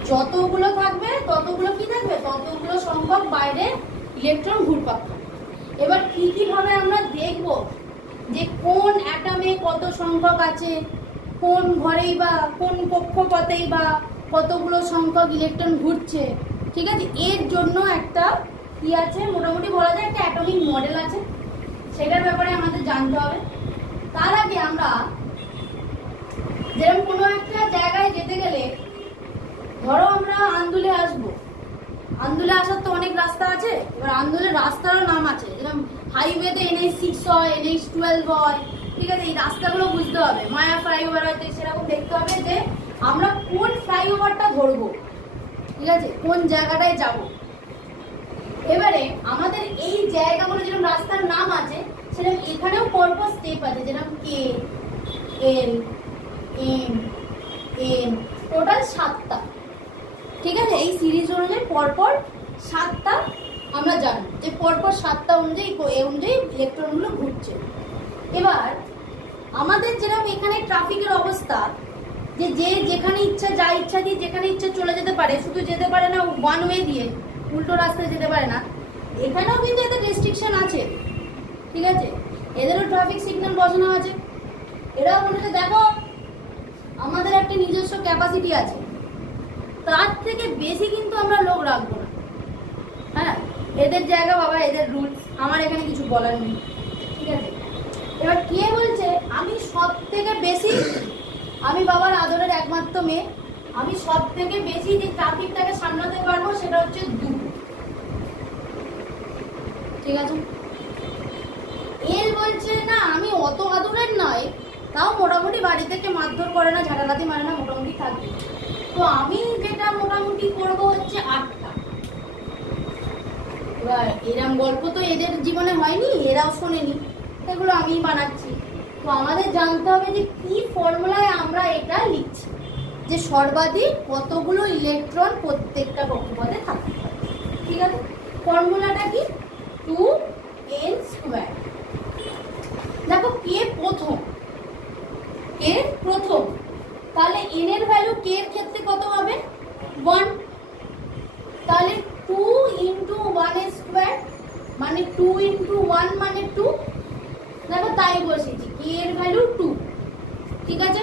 যতগুলো থাকবে ততগুলো কি থাকবে, ততগুলো সংখ্যক বাইরে ইলেকট্রন ঘুরপাক থাকবে। এবার কি কি ভাবে আমরা দেখব যে কোন অ্যাটমে কত সংখ্যক আছে, কোন ঘরেই বা কোন কক্ষপথেই বা কতগুলো সংখ্যক ইলেকট্রন ঘুরছে, ঠিক আছে। এর জন্য একটা কি আছে, মোটামুটি বলা যায় একটা অ্যাটমিক মডেল আছে, সেটার ব্যাপারে আমাদের জানতে হবে। তার আগে আমরা যেরকম কোনো একটা জায়গায় যেতে গেলে, ধরো আমরা আন্দুলে আসবো? আন্দুলে আসার তো অনেক রাস্তা আছে। এবার আন্দুলের রাস্তারও নাম আছে, যেরকম হাইওয়েতে NH6 হয়, NH12 হয়, ঠিক আছে? এই রাস্তাগুলো বুঝতে হবে। মায়া ফ্লাইওভার হয়তো সেরকম দেখতে হবে যে আমরা কোন ফ্লাইওভারটা ধরবো, ঠিক আছে, কোন জায়গাটায় যাব। এবারে আমাদের এই জায়গাগুলো যেরকম রাস্তার নাম আছে সেরকম এখানেও পরপর স্টেপ আছে, যেরকম কে, এল, এম, এন, টোটাল 7টা, ঠিক আছে? এই সিরিজ অনুযায়ী পরপর 7টা আমরা জানি যে পরপর 7টা অনুযায়ী ইলেকট্রনগুলো ঘুরছে। এবার আমাদের যেরকম এখানে ট্রাফিকের অবস্থা, যে যেখানে ইচ্ছা যা ইচ্ছা দিয়ে যেখানে ইচ্ছা চলে যেতে পারে, শুধু যেতে পারে না ওয়ান ওয়ে দিয়ে, উল্টো রাস্তায় যেতে পারে না। এখানেও কিন্তু এদের রেস্ট্রিকশন আছে, ঠিক আছে? এদেরও ট্রাফিক সিগন্যাল বসানো আছে। এরাও বলেছে দেখো আমাদের একটা নিজস্ব ক্যাপাসিটি আছে, তার থেকে বেশি কিন্তু আমরা লোক রাখবো না। হ্যাঁ, এদের জায়গা বাবা, এদের রুলস, আমার এখানে কিছু বলার নেই, ঠিক আছে? এবার কে বলছে আমি সব থেকে বেশি, আমি বাবার আদরের একমাত্র মেয়ে, আমি সব থেকে বেশি যে ট্রাফিকটাকে সামলাতে পারবো সেটা হচ্ছে 2, ঠিক আছে? এল বলছে না আমি অত আদরের নয়, তাও মোটামুটি বাড়ি থেকে মারধর করে না, ঝাঁটালাতি মারে না, মোটামুটি থাকবে। তো আমি যেটা মোটামুটি করবো হচ্ছে 8টা। এবার এরম গল্প তো এদের জীবনে হয়নি, এরাও শোনেনি, এগুলো আমি বানাচ্ছি। তো আমাদের জানতে হবে যে কি ফর্মুলায় আমরা এটা লিখছি, যে সর্বাধিক কতগুলো ইলেকট্রন প্রত্যেকটা কক্ষপথে থাকতে পারে, ঠিক আছে? ফর্মুলাটা কি? 2n²। দেখো কে প্রথম, তাহলে n এর ভ্যালু k এর ক্ষেত্রে কত হবে? 1। তাহলে 2 × 1² মানে 2 × 1 মানে 2। দেখো তাই বসেছি, k এর ভ্যালু 2, ঠিক আছে?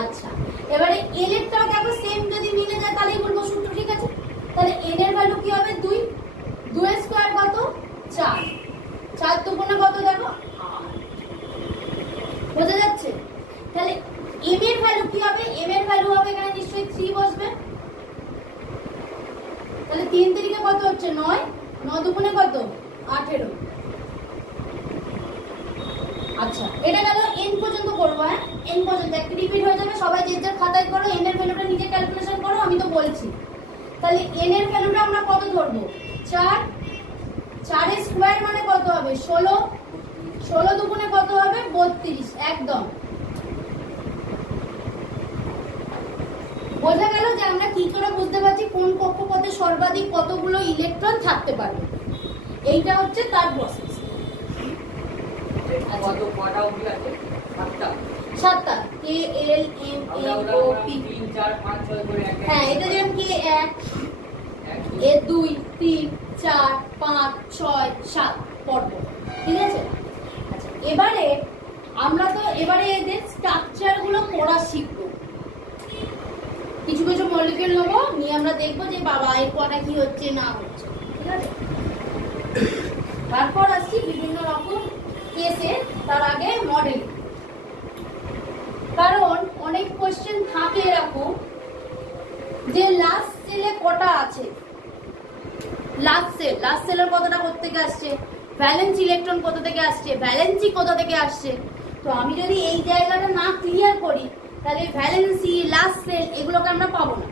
আচ্ছা, এবারে l এরটাও দেখো সেম যদি মিলে যায় তাহলেই বলবো সূত্র, ঠিক আছে? তাহলে n এর ভ্যালু কি হবে? 2। 2 এর স্কয়ার কত? 4। 4 দুগুণে কত দেখো? 8। বোঝা যাচ্ছে? তাহলে m এর ভ্যালু কি হবে? m এর ভ্যালু হবে এখানে নিশ্চয়ই 3 বসবে। তাহলে 3 3 কত হচ্ছে? 9। 9 দুগুণে কত? 18। আচ্ছা, এটা গেল n পর্যন্ত করবো। হ্যাঁ, n পর্যন্ত একটা রিপিট হয়ে যাবে, সবাই যে যার খাতায় করো, n এর ভ্যালুটা নিজে ক্যালকুলেশন করো, আমি তো বলছি। তাহলে n এর ভ্যালুটা আমরা কত ধরবো? 4। 4 এর স্কয়ার মানে কত হবে? 16। 16 দুগুণে কত হবে? 32। একদম বোঝা গেল যে আমরা কি করে বুঝতে পারছি কোন কক্ষপথে সর্বাধিক কতগুলো ইলেকট্রন থাকতে পারবে। এইটা হচ্ছে তার প্রসেস। 7টা K L M N O P. হ্যাঁ, এটা যেমন কে 1, এ 2, 3, 4, 5, 6, 7 পরপর, ঠিক আছে? আচ্ছা, এবারে আমরা তো এদের স্ট্রাকচার গুলো পড়া শিখবো। কিছু কিছু মলিকিউল নেবো, নিয়ে আমরা দেখবো যে বাবা এর কটা কি হচ্ছে না হচ্ছে, ঠিক আছে? তারপর আসছি বিভিন্ন রকম কেসে, তার আগে মডেল। কারণ অনেক কোশ্চেন থাকে এরকম যে লাস্ট সেলে কটা আছে, লাস্ট সেলের কতটা কোথা থেকে আসছে, ভ্যালেন্স ইলেকট্রন কোথা থেকে আসছে, ভ্যালেন্সি কোথা থেকে আসছে। তো আমি যদি এই জায়গাটা না ক্লিয়ার করি তাহলে ভ্যালেন্সি, লাস্ট সেল এগুলোকে আমরা পাবো না,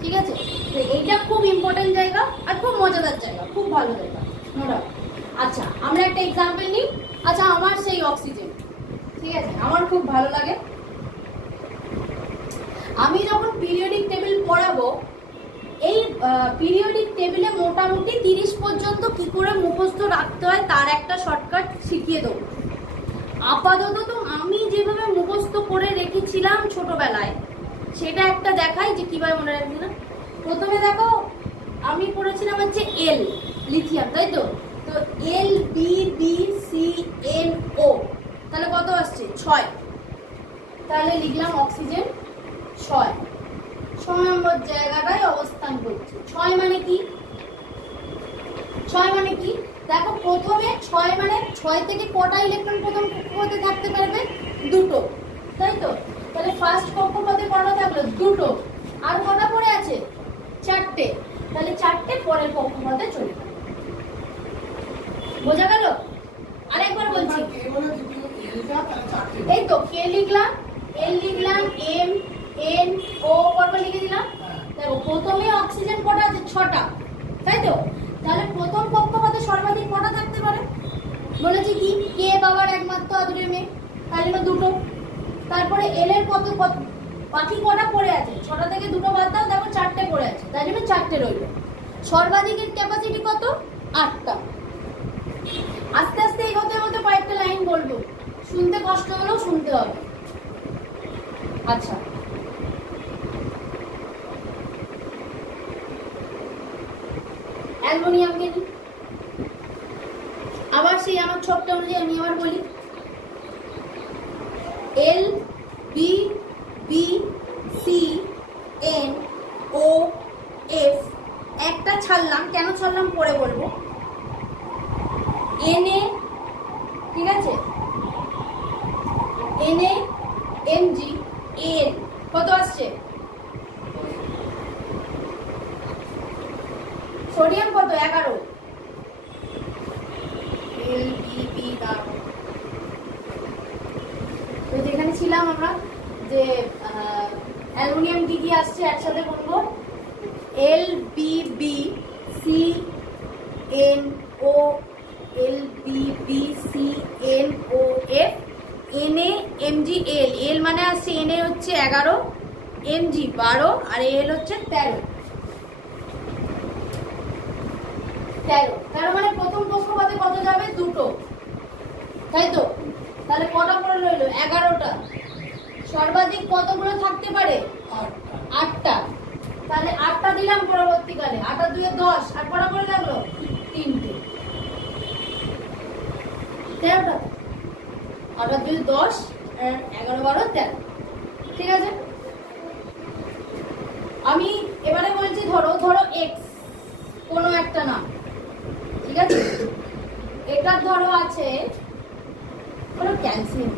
ঠিক আছে? তো এইটা খুব ইম্পর্টেন্ট জায়গা আর খুব মজাদার জায়গা, খুব ভালো জায়গা, নোরা। আচ্ছা, আমরা একটা এক্সাম্পল নিই। আচ্ছা, আমার সেই অক্সিজেন, ঠিক আছে, আমার খুব ভালো লাগে। আমি যখন পিরিয়ডিক টেবিল পড়াবো, এই পিরিয়ডিক টেবিলে মোটামুটি 30 পর্যন্ত কি করে মুখস্থ রাখতে হয় তার একটা শর্টকাট শিখিয়ে দেবো। আপাতত তো আমি যেভাবে মুখস্থ করে রেখেছিলাম ছোটবেলায় সেটা একটা দেখাই যে কিভাবে মনে রাখছিলাম। প্রথমে দেখো আমি পড়েছিলাম হচ্ছে এল, লিথিয়াম, তাই তো? তো L B B C N O, তাহলে কত আসছে? 6। তাহলে লিখলাম অক্সিজেন 6 নম্বর জায়গাটায় অবস্থান করছে। 6 মানে কি? 6 মানে কি? দেখো প্রথমে 6 মানে 6 থেকে কটা ইলেকট্রন প্রথম কক্ষপথে থাকতে পারবে? 2টো, তাই তো? তাহলে ফার্স্ট কক্ষপথে কটা থাকলো? 2টো। আর কটা পড়ে আছে? পরের কক্ষপথে চলে যাবে। বোঝা গেল? আরেকবার বলছি, এই তো কে লিখলাম, এল লিখলাম, এম, এন, ও পরপর লিখে দিলাম। দেখো প্রথমে অক্সিজেন কটা আছে? 6টা, তাই তো? তাহলে প্রথম কক্ষপথে সর্বাধিক কটা থাকতে পারে? বলেছি কি কে বাবার একমাত্র আদুরে মেয়ে, তাই জন্য 2টো। তারপরে এল এর কত, বাকি কটা পড়ে আছে? 6টা থেকে 2টো বাদ দাও, দেখো 4টে পড়ে আছে, তাই জন্য 4টে রইল। সর্বাধিকের ক্যাপাসিটি কত? 8টা। আস্তে আস্তে এগোতে এগোতে কয়েকটা লাইন বলবো, শুনতে কষ্ট হলেও শুনতে হবে। আচ্ছা, অ্যালুমিনিয়ামকে নিই, আবার সেই আমার ছোট্ট অনুযায়ী আমি আবার বলি, এল, বি, বি, সি, এন, ও, এফ। একটা ছাড়লাম, কেন ছাড়লাম পরে বলবো। এনএ, ঠিক আছে, এনএ, এমজি, এন কত আসছে? সোডিয়াম কত? 11। এল, বি, বি, তো যেখানে ছিলাম আমরা, যে অ্যালুমিনিয়াম কি কি আসছে একসাথে বলবো, এল, বি, বি, সি, এন, ও, এল, বি, বি, সি, এন, ও, এফ, এনএ, এমজি, এল। এল মানে আসছে, এনএ হচ্ছে 11, এমজি 12, আর এল হচ্ছে 13। 13 মানে প্রথম কক্ষপথে কত যাবে? 2টো, তাই তো? তাহলে কটা করে রইল? 11টা। সর্বাধিক কতগুলো থাকতে পারে? 8টা। তাহলে 8টা দিলাম পরবর্তীকালে, 8 আর 2 এ 10, আর কটা করে লাগলো? 3টে। 13টা, 8 আর 2 এ 10, 11, 12, 13। ঠিক আছে, আমি এবারে বলছি, ধরো এক্স কোনো একটা নাম, ঠিক আছে? এটা ধরো আছে, ধরো ক্যালসিয়াম,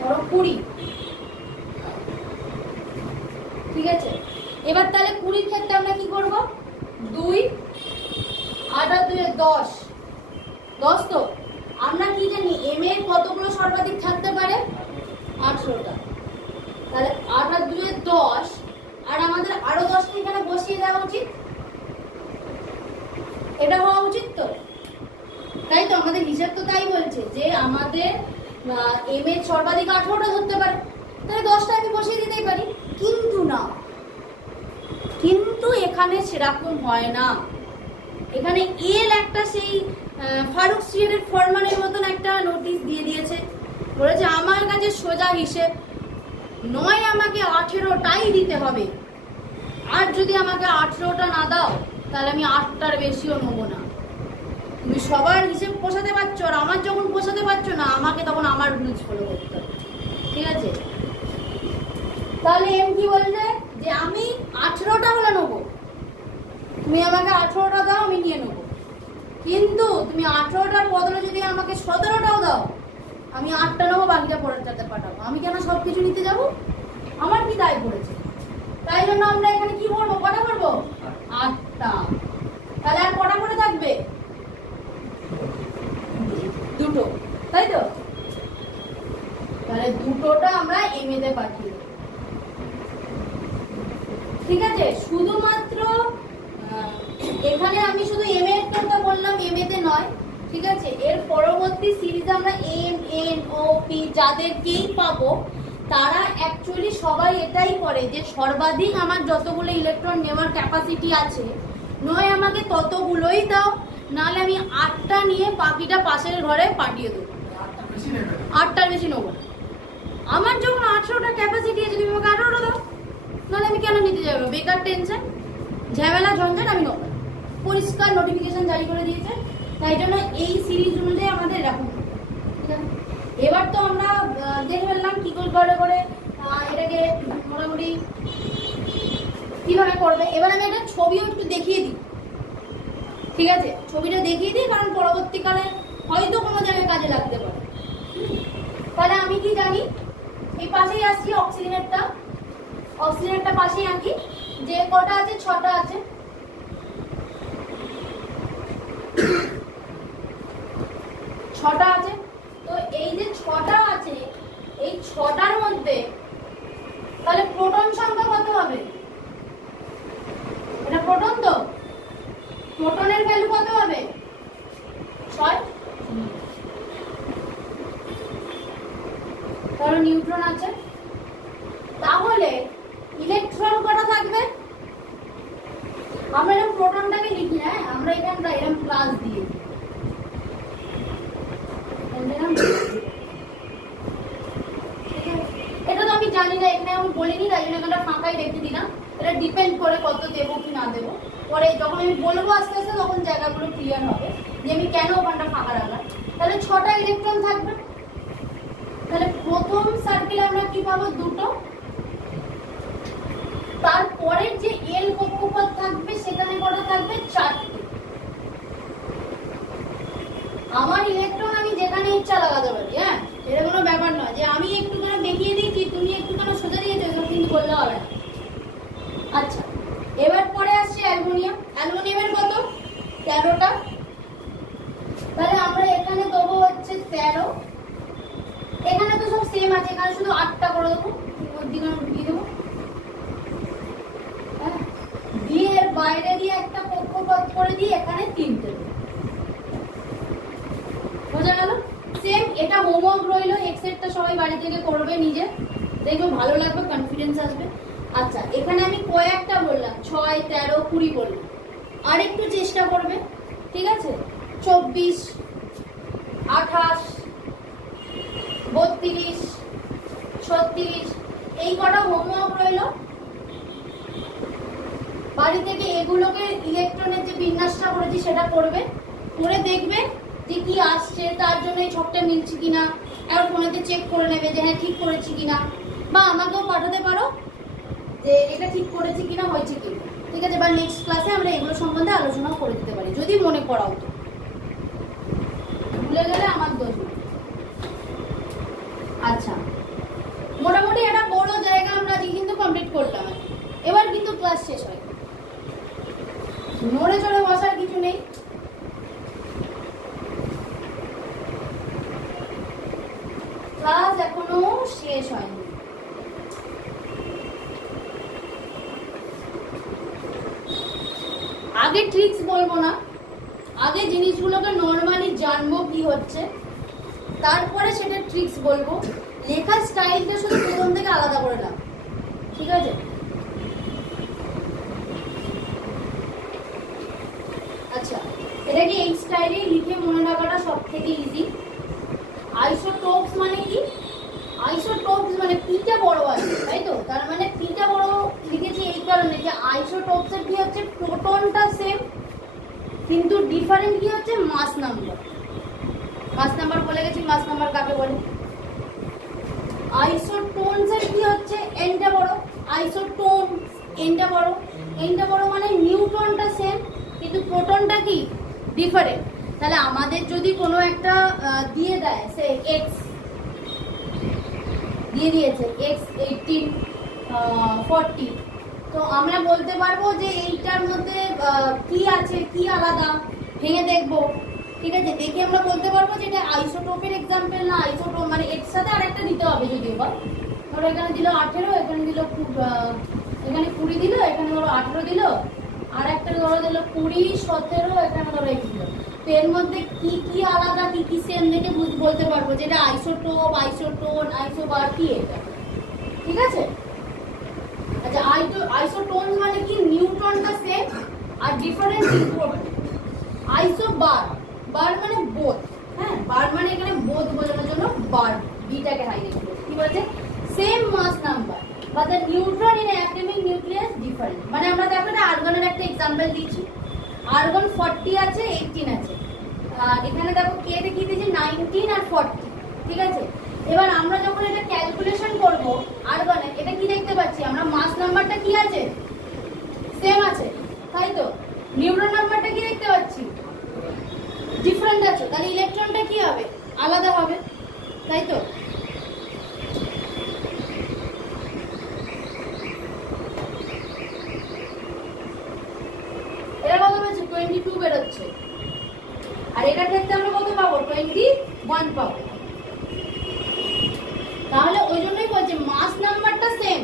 ধরো 20, ঠিক আছে? এবার তাহলে 20-র ক্ষেত্রে আমরা কি করব? 2, 8 আর 2 এ 10, 10 তো। আমরা কি জানি এম এর কতগুলো সর্বাধিক থাকতে পারে? 18টা। তাহলে 8 আর 2 এ 10, আর আমাদের আরো 10টা এখানে বসিয়ে দেওয়া উচিত, এটা হওয়া উচিত তো, তাই তো? আমাদের হিসাব তো তাই বলছে যে আমাদের এম এর সর্বাধিক 18টা ধরতে পারে, তাহলে 10টা আমি বসিয়ে দিতেই পারি। কিন্তু না, কিন্তু এখানে সেরকম হয় না। এখানে এল একটা সেই ফারুক সিয়ারের ফরমানের মতন একটা নোটিশ দিয়ে দিয়েছে, বলেছে আমার কাছে সোজা হিসেব নয়, আমাকে 18টাই দিতে হবে, আর যদি আমাকে 18টা না দাও তাহলে আমি 8টার বেশিও নেবো না। তুমি সবার হিসেব পোষাতে পারছো, আর আমার যখন পোষাতে পারছো না, আমাকে তখন আমার রুলস ফলো করতে হবে, ঠিক আছে? তাহলে এম কি বলছে যে আমি 18টা হলে নেবো, তুমি আমাকে 18টা দাও, আমি নিয়ে নেবো। কিন্তু তুমি 18টার বদলে যদি আমাকে 17টাও দাও, আমি 8টা নেবো, বাকিটা পরের সাথে পাঠাবো। আমি কেন সবকিছু নিতে যাবো? আমার কি দায় পড়েছে? তাই জন্য আমরা এখানে কি করবো? কটা করবো? 8টা। তাহলে আর কটা করে থাকবে? 2টো, তাই তো? তাহলে 2টোটা আমরা এম এতে পাঠিয়ে দেবো, ঠিক আছে? শুধুমাত্র এখানে আমি শুধু এম এর কথা বললাম, এম এতে নয়, ঠিক আছে? এর পরবর্তী সিরিজে আমরা এম, এন, ও, পি যাদেরকেই পাবো, তারা অ্যাকচুয়ালি সবাই এটাই করে যে সর্বাধিক আমার যতগুলো ইলেকট্রন নেওয়ার ক্যাপাসিটি আছে, নয় আমাকে ততগুলোই দাও, নাহলে আমি 8টা নিয়ে বাকিটা পাশের ঘরে পাঠিয়ে দেবো। 8টার বেশি নেবো না। আমার যখন 18টা ক্যাপাসিটি আছে, তুমি আমাকে 18টা দাও, নাহলে আমি কেন নিতে যাবো? বেকার টেনশন, ঝামেলা, ঝঞ্ঝাট আমি নেবো না। পরিষ্কার নোটিফিকেশন জারি করে দিয়েছে, তাই জন্য এই সিরিজ অনুযায়ী আমাদের এরকম। এবার তো আমরা দেখে ফেললাম কি করে করে এটাকে মোটামুটি কিভাবে করবে। এবার আমি একটা ছবিও একটু দেখিয়ে দিই, ঠিক আছে? ছবিটা দেখিয়ে দিই, কারণ পরবর্তীকালে হয়তো কোনো জায়গায় কাজে লাগতে পারে। তাহলে আমি কি জানি, এই পাশেই আসছি অক্সিজেনেরটা। অক্সিজেনটা পাশেই আঁকি। যে কটা আছে 6টা আছে, তো এই যে 6টা আছে, এই 6টার মধ্যে তাহলে প্রোটন সংখ্যা কত হবে? এটা প্রোটন, তো প্রোটনের ভ্যালু কত হবে? 6। তাহলে নিউট্রন আছে। তাহলে ইলেকট্রন কটা থাকবে? আমরা এরকম প্রোটনটাকে লিখি, হ্যাঁ আমরা এখানটা এরকম প্লাস দিয়ে এটা তো আমি জানি না, এখানে আমি বলিনি, তাই জন্য এখানটা ফাঁকাই রেখে দিলাম। এটা ডিপেন্ড করে কত দেবো কি না দেবো, পরে যখন আমি বলবো আস্তে আস্তে তখন জায়গাগুলো ক্লিয়ার হবে যে আমি কেন ওখানটা ফাঁকা রাখলাম। তাহলে 6টা ইলেকট্রন থাকবে। তাহলে প্রথম সার্কেলে আমরা কি পাবো? 2টো। তারপরের যে এল কক্ষপথ থাকবে সেখানে কটা থাকবে? 4টে। আমার ইলেকট্রন আমি যেখানে ইচ্ছা লাগাতে পারি, হ্যাঁ এটা কোনো ব্যাপার নয় যে আমি একটু করে দেখিয়ে দিয়েছি তুমি একটু করে সোজা দিয়েছো, এসব কিন্তু বললে হবে না। আচ্ছা, এবার পরে আসছে অ্যালুমিনিয়াম। অ্যালুমিনিয়ামের কত? 13টা। তাহলে আমরা এখানে দেবো হচ্ছে 13। এখানে তো সব সেম আছে, এখানে শুধু 8টা করে দেবো, দিয়ে দেবো। হ্যাঁ, দিয়ে এর বাইরে দিয়ে একটা কক্ষপথ করে দিয়ে এখানে 3টে দেবো। বোঝা গেল? সেম এটা হোমওয়ার্ক রইলো, এক্সেটটা সবাই বাড়ি থেকে করবে নিজে, দেখবে ভালো লাগবে, কনফিডেন্স আসবে। আচ্ছা, এখানে আমি কয়েকটা বললাম, 6, 13, 20 বললাম। আর একটু চেষ্টা করবে, ঠিক আছে? 24, 28, 32, 36, এই কটা হোমওয়ার্ক রইলো। বাড়ি থেকে এগুলোকে ইলেকট্রনের যে বিন্যাসটা করেছি সেটা করবে, করে দেখবে যে কি আসছে, তার জন্য এই ছকটা মিলছে কিনা, আর ফোনেতে চেক করে নেবে যে হ্যাঁ ঠিক করেছি কিনা, বা আমাকেও পাঠাতে পারো যে এটা ঠিক করেছি কিনা, হয়েছে কিনা, ঠিক আছে? বা নেক্সট ক্লাসে আমরা এগুলো সম্বন্ধে আলোচনাও করে দিতে পারি যদি মনে করাও। তো ভুলে গেলে আমার দোষ। আচ্ছা, মোটামুটি একটা বড় জায়গা আমরা কিন্তু কমপ্লিট করলাম। এবার কিন্তু ক্লাস শেষ হয়, নড়ে চড়ে বসার কিছু নেই। ক্লাস এখনো শেষ হয়নি। আগে ট্রিক্স বলবো না, আগে জিনিসগুলোকে নর্মালি জানবো কি হচ্ছে, তারপরে সেটা ট্রিক্স বলবো। লেখার স্টাইলটা শুধু প্রথম থেকে আলাদা করে নাও, ঠিক আছে? আচ্ছা, এটাকে এই স্টাইলেই লিখে মনে রাখাটা সব থেকে ইজি। আইসোটোপস মানে কি? আইসোটোপস মানে পিটা বড় আছে, তাই তো? তার মানে পিটা বড় লিখেছি এই কারণে যে আইসোটোপসের কি হচ্ছে, প্রোটনটা সেম কিন্তু ডিফারেন্ট কি হচ্ছে, মাস নাম্বার। মাস নাম্বার বলে গেছি, মাস নাম্বার কাকে বলে? আইসোটোনসের কি হচ্ছে, এনটা বড়। আইসোটোন এনটা বড়, এনটা বড় মানে নিউটনটা সেম কিন্তু প্রোটনটা কি ডিফারেন্ট। তাহলে আমাদের যদি কোনো একটা দিয়ে দেয়, সে এক্স দিয়ে দিয়েছে, এক্স 18, 40, তো আমরা বলতে পারবো যে এইটার মধ্যে কি আছে, কি আলাদা, ভেঙে দেখবো, ঠিক আছে? দেখে আমরা বলতে পারবো যে এটা আইসোটোপের এক্সাম্পল না আইসোটোপ, মানে এর সাথে আরেকটা দিতে হবে যদিও বা। ধরো এখানে দিল 18, এখানে দিল এখানে 20 দিল, এখানে ধরো 18 দিল, আর একটা ধরো দিল 20, 17, এখানে ধরো 8 দিল। তো এর মধ্যে কি কি আলাদা কি কি সেম দেখে বলতে পারবো যেটা আইসোটোপ, আইসোটোন, আইসোবার কি এটা, ঠিক আছে? আচ্ছা, আইসোটোন মানে কি, নিউটনটা সেম আর ডিফারেন্ট ইম্পর্টেন্ট। আইসোবার, বার মানে বোথ, হ্যাঁ বার মানে এখানে বোথ বোঝানোর জন্য বার, বিটাকে হাইলাইট করেছে। কি বলছে? Same mass number but the neutron in atomic nucleus different। মানে আমরা দেখো এটা আর্গনের একটা एग्जांपल দিয়েছি। আর্গন 40 আছে, 18 আছে, এখানে দেখো কে তে কি দিয়েছে, 19 আর 40, ঠিক আছে? এবার আমরা যখন এটা ক্যালকুলেশন করব আর্গনের, এটা কি দেখতে পাচ্ছি আমরা, মাস নাম্বারটা কি আছে, সেম আছে, তাই তো? নিউট্রন নাম্বারটা কি দেখতে পাচ্ছি, ডিফারেন্ট আছে, তাহলে ইলেকট্রনটা কি হবে, আলাদা হবে, তাই তো? 22 বেরোচ্ছে, আর এটার ক্ষেত্রে আমরা কত পাবো? 21 পাবো। তাহলে ওই জন্যই বলছে মাস নাম্বারটা সেম,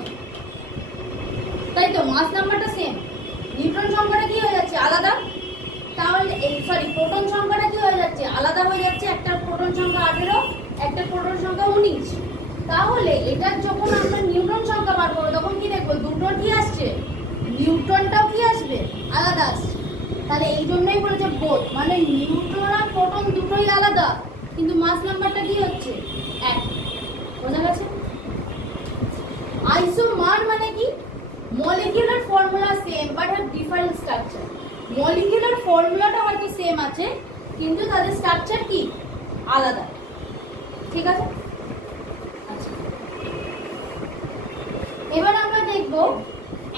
তাই তো? মাস নাম্বারটা সেম, নিউট্রন সংখ্যাটা কি হয়ে যাচ্ছে? আলাদা। তাহলে প্রোটন সংখ্যাটা কি হয়ে যাচ্ছে? আলাদা হয়ে যাচ্ছে। একটা প্রোটন সংখ্যা 18, একটা প্রোটন সংখ্যা 19। তাহলে এটার যখন আমরা নিউট্রন সংখ্যা বার করবো তখন কি দেখবো? দুটো কি আসছে? নিউট্রনটাও কি আসবে? আলাদা আসছে। তাহলে এই জন্যই বলেছে বোথ, মানে নিউট্রন আর প্রোটন দুটোই আলাদা, কিন্তু মাস নাম্বারটা কি হচ্ছে? 1। বোঝা গেছে? আইসোমার মানে কি? Molecular formula same but have different structure. Molecular ফর্মুলাটা হয়তো সেম আছে, কিন্তু তাদের স্ট্রাকচার কি? আলাদা। ঠিক আছে? আচ্ছা, এবার আমরা দেখব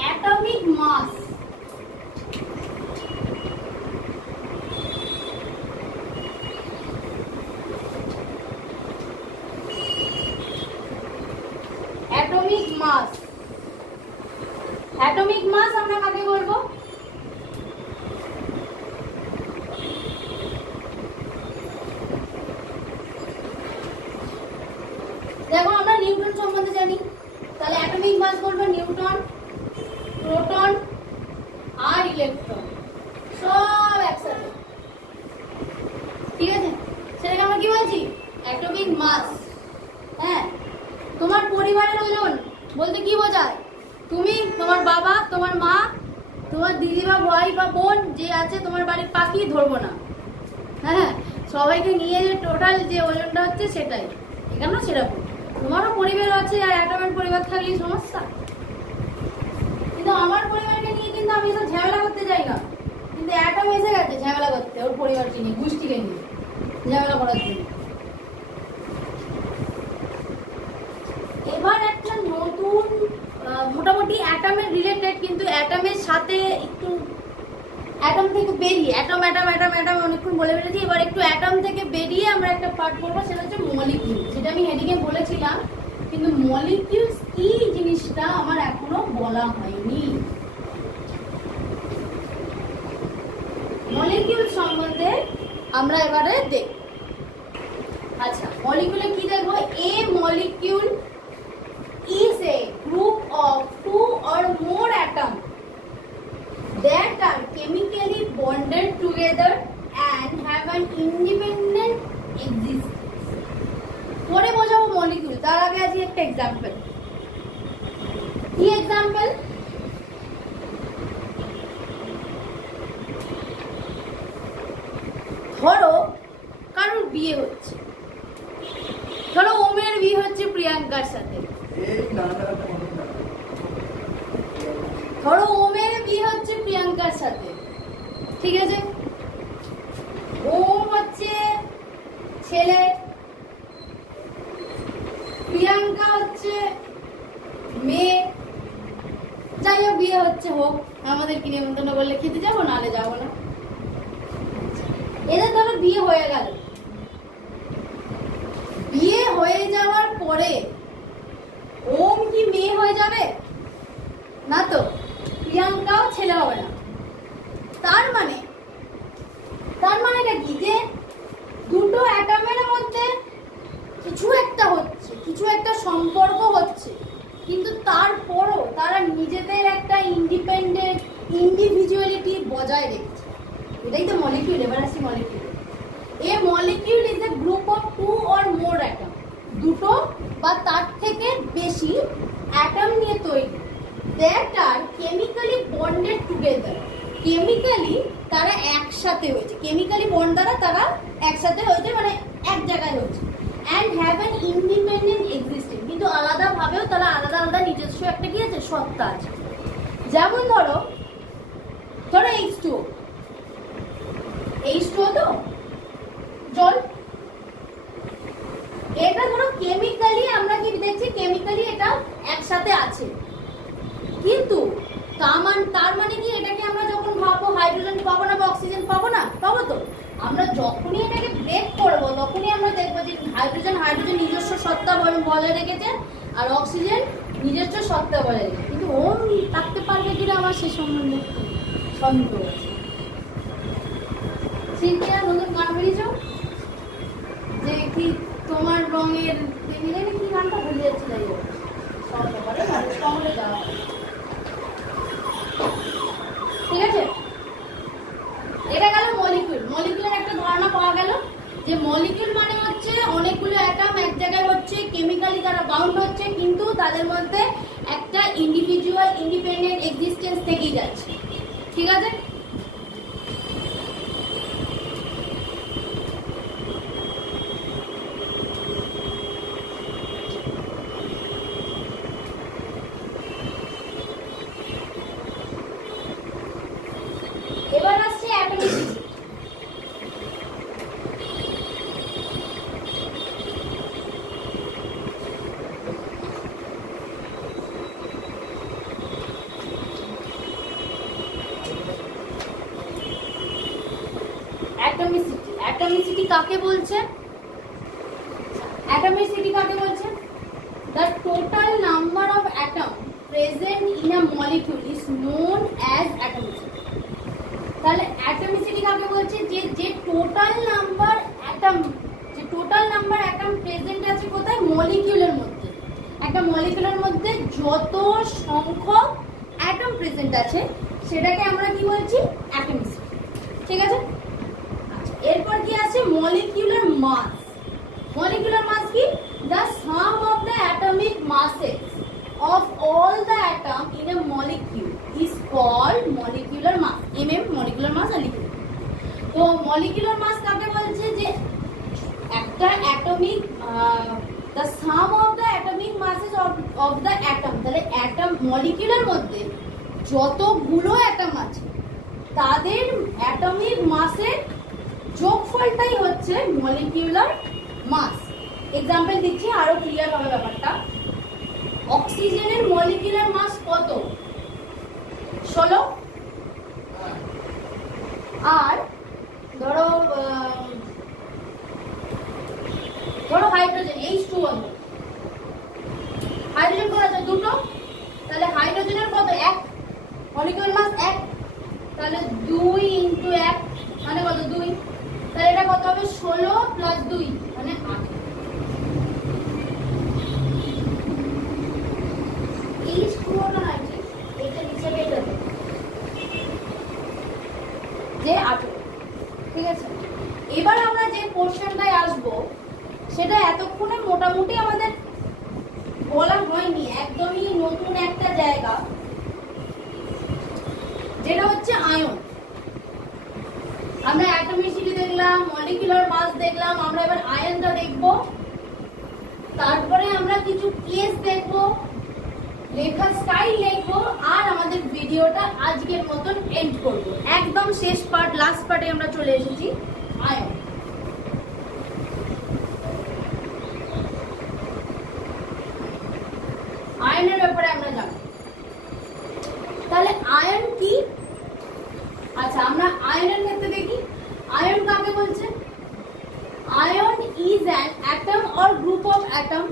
atomic mass. Atomic mass, atomic mass আমরা কাকে বলবো? দেখো আমরা নিউটন সম্বন্ধে জানি, তাহলে অ্যাটমিক মাস বলবো নিউটন, প্রোটন আর ইলেকট্রন সব একসাথে। ঠিক আছে? সেটাকে আমরা কি বলছি? Atomic mass. হ্যাঁ, তোমার পরিবারের ওজন বলতে কি বোঝায়? তুমি, তোমার বাবা, তোমার মা, তোমার দিদি বা ভাই বা বোন যে আছে তোমার বাড়ির পাখি ধরবো না, হ্যাঁ, সবাইকে নিয়ে যে টোটাল যে ওজনটা হচ্ছে সেটাই। এখানে সেরকম তোমারও পরিবার আছে, আর অ্যাটমের পরিবার থাকলেই সমস্যা। কিন্তু আমার পরিবারকে নিয়ে কিন্তু আমি এসব ঝামেলা করতে চাই না, কিন্তু অ্যাটম এসে গেছে ঝামেলা করতে ওর পরিবারকে নিয়ে, গোষ্ঠীকে নিয়ে ঝামেলা করার জন্য। এবার একটা নতুন মোটামুটি অ্যাটমের রিলেটেড, কিন্তু অ্যাটমের সাথে একটু অ্যাটম থেকে বেরিয়ে, অ্যাটম অ্যাটম অ্যাটম অ্যাটম অনেকক্ষণ বলে ফেলেছি। এবার একটু অ্যাটম থেকে বেরিয়ে আমরা একটা পার্ট করবো, সেটা হচ্ছে মলিকিউল। সেটা আমি হেডিংয়ে বলেছিলাম, কিন্তু মলিকিউলস কি জিনিসটা আমার এখনো বলা হয়নি। মলিকিউল সম্বন্ধে আমরা এবারে দেখব। আচ্ছা, মলিকিউলে কি দেখবো? এ molecule is a group of 2 or more atoms that are chemically bonded together and have an independent existence. পরে বোঝাবো মলিকিউল, তার আগে আজ একটা এক্সাম্পল। কি এক্সাম্পল? ধরো কারোর বিয়ে হচ্ছে, ধরো ওমের বিয়ে হচ্ছে প্রিয়াঙ্কার সাথে, ধরো ওমের বিয়ে হচ্ছে প্রিয়াঙ্কার সাথে। ঠিক আছে? ওম হচ্ছে ছেলে, প্রিয়াঙ্কা হচ্ছে মেয়ে। যাই হোক, বিয়ে হচ্ছে, হোক, আমাদেরকে নিমন্ত্রণ করলে খেতে যাবো, নাহলে যাবো না। এদের ধরো বিয়ে হয়ে গেল। বিয়ে হয়ে যাওয়ার পরে ওম কি মেয়ে হয়ে যাবে? না তো, প্রিয়াঙ্কাও ছেলে হবে না। তার মানেটা কি? যে দুটো অ্যাটমের মধ্যে কিছু একটা হচ্ছে, কিছু একটা সম্পর্ক হচ্ছে, কিন্তু তারপরও তারা নিজেদের একটা ইন্ডিপেন্ডেন্ট ইন্ডিভিজুয়ালিটি বজায় রেখেছে। এটাই তো মলিকিউল। এবার আসি molecule. A molecule is a group of 2 or more atom. দুটো বা তার থেকে বেশি অ্যাটম নিয়ে তৈরি, that are chemically bonded together. Chemically তারা একসাথে হয়েছে, কেমিক্যালি বন্ড দ্বারা তারা একসাথে হয়েছে, মানে এক জায়গায় হয়েছে। And have an independent existence, কিন্তু আলাদাভাবেও তারা আলাদা আলাদা নিজস্ব একটা কি আছে? সত্তা আছে। যেমন ধরো H2O, H2O তো জল। এটা ধরো কেমিক্যালি আমরা কি দেখছি? কেমিক্যালি এটা একসাথে আছে, কিন্তু তার মানে কি? এটাকে আমরা যখন ভাববো হাইড্রোজেন পাবো না বা অক্সিজেন পাবো না? পাবো তো। আমরা যখনই এটাকে ব্রেক করবো তখনই আমরা দেখবো যে হাইড্রোজেন নিজস্ব সত্তা বজায় রেখেছে, আর অক্সিজেন নিজস্ব সত্তা বজায় রেখেছে। কিন্তু ওম থাকতে পারবে কিনা আমার সে সম্বন্ধে সন্দেহ আছে। শিল্পীরা নতুন গান বেরিয়েছ যে কি তোমার রঙের কি গানটা ভুলে যাচ্ছে, যাই হোক ঠিক আছে। এটা গেল মলিকিউল। মলিকিউলের একটা ধারণা পাওয়া গেল যে মলিকিউল মানে হচ্ছে অনেকগুলো অ্যাটম এক জায়গায় হচ্ছে, কেমিক্যালি তারা বাউন্ড হচ্ছে, কিন্তু তাদের মধ্যে একটা ইন্ডিভিজুয়াল ইন্ডিপেন্ডেন্ট এক্সিস্টেন্স থেকেই যাচ্ছে, ঠিক আছে। এবার আসছে অ্যাটমিসিটি। অ্যাটমিসিটি কাকে বলছে? অ্যাটমিসিটি কাকে বলছে? The total number of atoms present in a molecule is known as atomicity. তাহলে অ্যাটমিসিটি কাকে বলছে? যে টোটাল নাম্বার অ্যাটম, যে টোটাল নাম্বার অ্যাটম প্রেজেন্ট আছে কোথায়? মলিকিউলের মধ্যে। একটা মলিকিউলের মধ্যে যত সংখ্যক অ্যাটম প্রেজেন্ট আছে সেটাকে আমরা কি বলছি? অ্যাটমিসিটি, ঠিক আছে। আচ্ছা, এরপর কি আছে? মলিকিউলার মাস। মলিকুলার মাস কি? The sum of the atomic masses of all the atom in a molecule is called molecular mass. molecular mass লিখে। তো molecular mass কাকে বলছে? যে একটা atomic the sum of the atomic masses of the atom, তাহলে atom molecular মধ্যে যতগুলো অ্যাটম আছে তাদের অ্যাটমিক মাসের যোগফলটাই হচ্ছে molecular মাস। এক্সাম্পল দিচ্ছি আরো ক্লিয়ার হবে ব্যাপারটা। অক্সিজেনের মলিকুলার মাস কত? 16। আর ধরো হাইড্রোজেন H2O, হাইড্রোজেন কত আছে? 2টো। তাহলে হাইড্রোজেনের কত? 1। মলিকুলার মাস 1, তাহলে 2 × 1 মানে কত? 2। তাহলে এটা কত হবে? 16 + 2 মানে 8। যে 8, ঠিক আছে। এবার আমরা যে পোর্শনটায় আসবো সেটা এতক্ষণে মোটামুটি আমাদের বলা হয়নি, একদমই নতুন একটা জায়গা, যেটা হচ্ছে আয়ন। আমরা অ্যাটমিসিটি দেখলাম, মলিকুলার মাস দেখলাম, আমরা এবার আয়নটা দেখব। তারপরে আমরা কিছু কেস দেখব, লেখার স্টাইল দেখবো, আর আমাদের ভিডিওটা আজকের মতন এন্ড করব। একদম শেষ পার্ট, লাস্ট পার্টে আমরা চলে এসেছি, আয়ন। আয়নের ব্যাপারে আমরা জানি। তাহলে আয়ন কি? আচ্ছা, আমরা আয়নের ক্ষেত্রে দেখি আয়ন কাকে বলছে। Ion is an atom or group of atom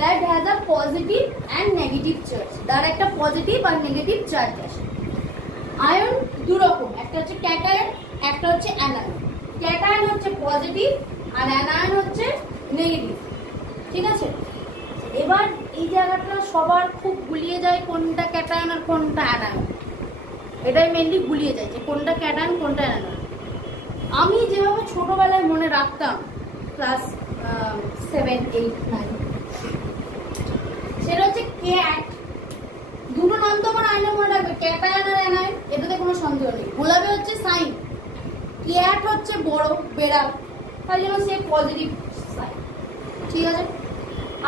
that has a positive and negative charge, তার একটা পজিটিভ আর নেগেটিভ চার্জ আছে। আয়ন দু রকম, একটা হচ্ছে ক্যাটায়ন, একটা হচ্ছে অ্যানায়ন। ক্যাটায়ন হচ্ছে পজিটিভ আর অ্যানায়ন হচ্ছে নেগেটিভ, ঠিক আছে। এবার এই জায়গাটা সবার খুব গুলিয়ে যায়, কোনটা ক্যাটায়ন আর কোনটা অ্যানায়ন, এটাই মেনলি গুলিয়ে যায় যে কোনটা ক্যাটায়ন কোনটা অ্যানায়ন। আমি যেভাবে ছোটবেলায় মনে রাখতাম ক্লাস 7, 8, 9, সেটা হচ্ছে ক্যাট। দুটো নাম তো আমার আয়নের মনে রাখবে, ক্যাটায়ন আর অ্যানায়ন, এটাতে কোনো সন্দেহ নেই। গোলাপে হচ্ছে সাইন, ক্যাট হচ্ছে বড় বেড়াল, তাই জন্য সে পজিটিভ সাইন, ঠিক আছে।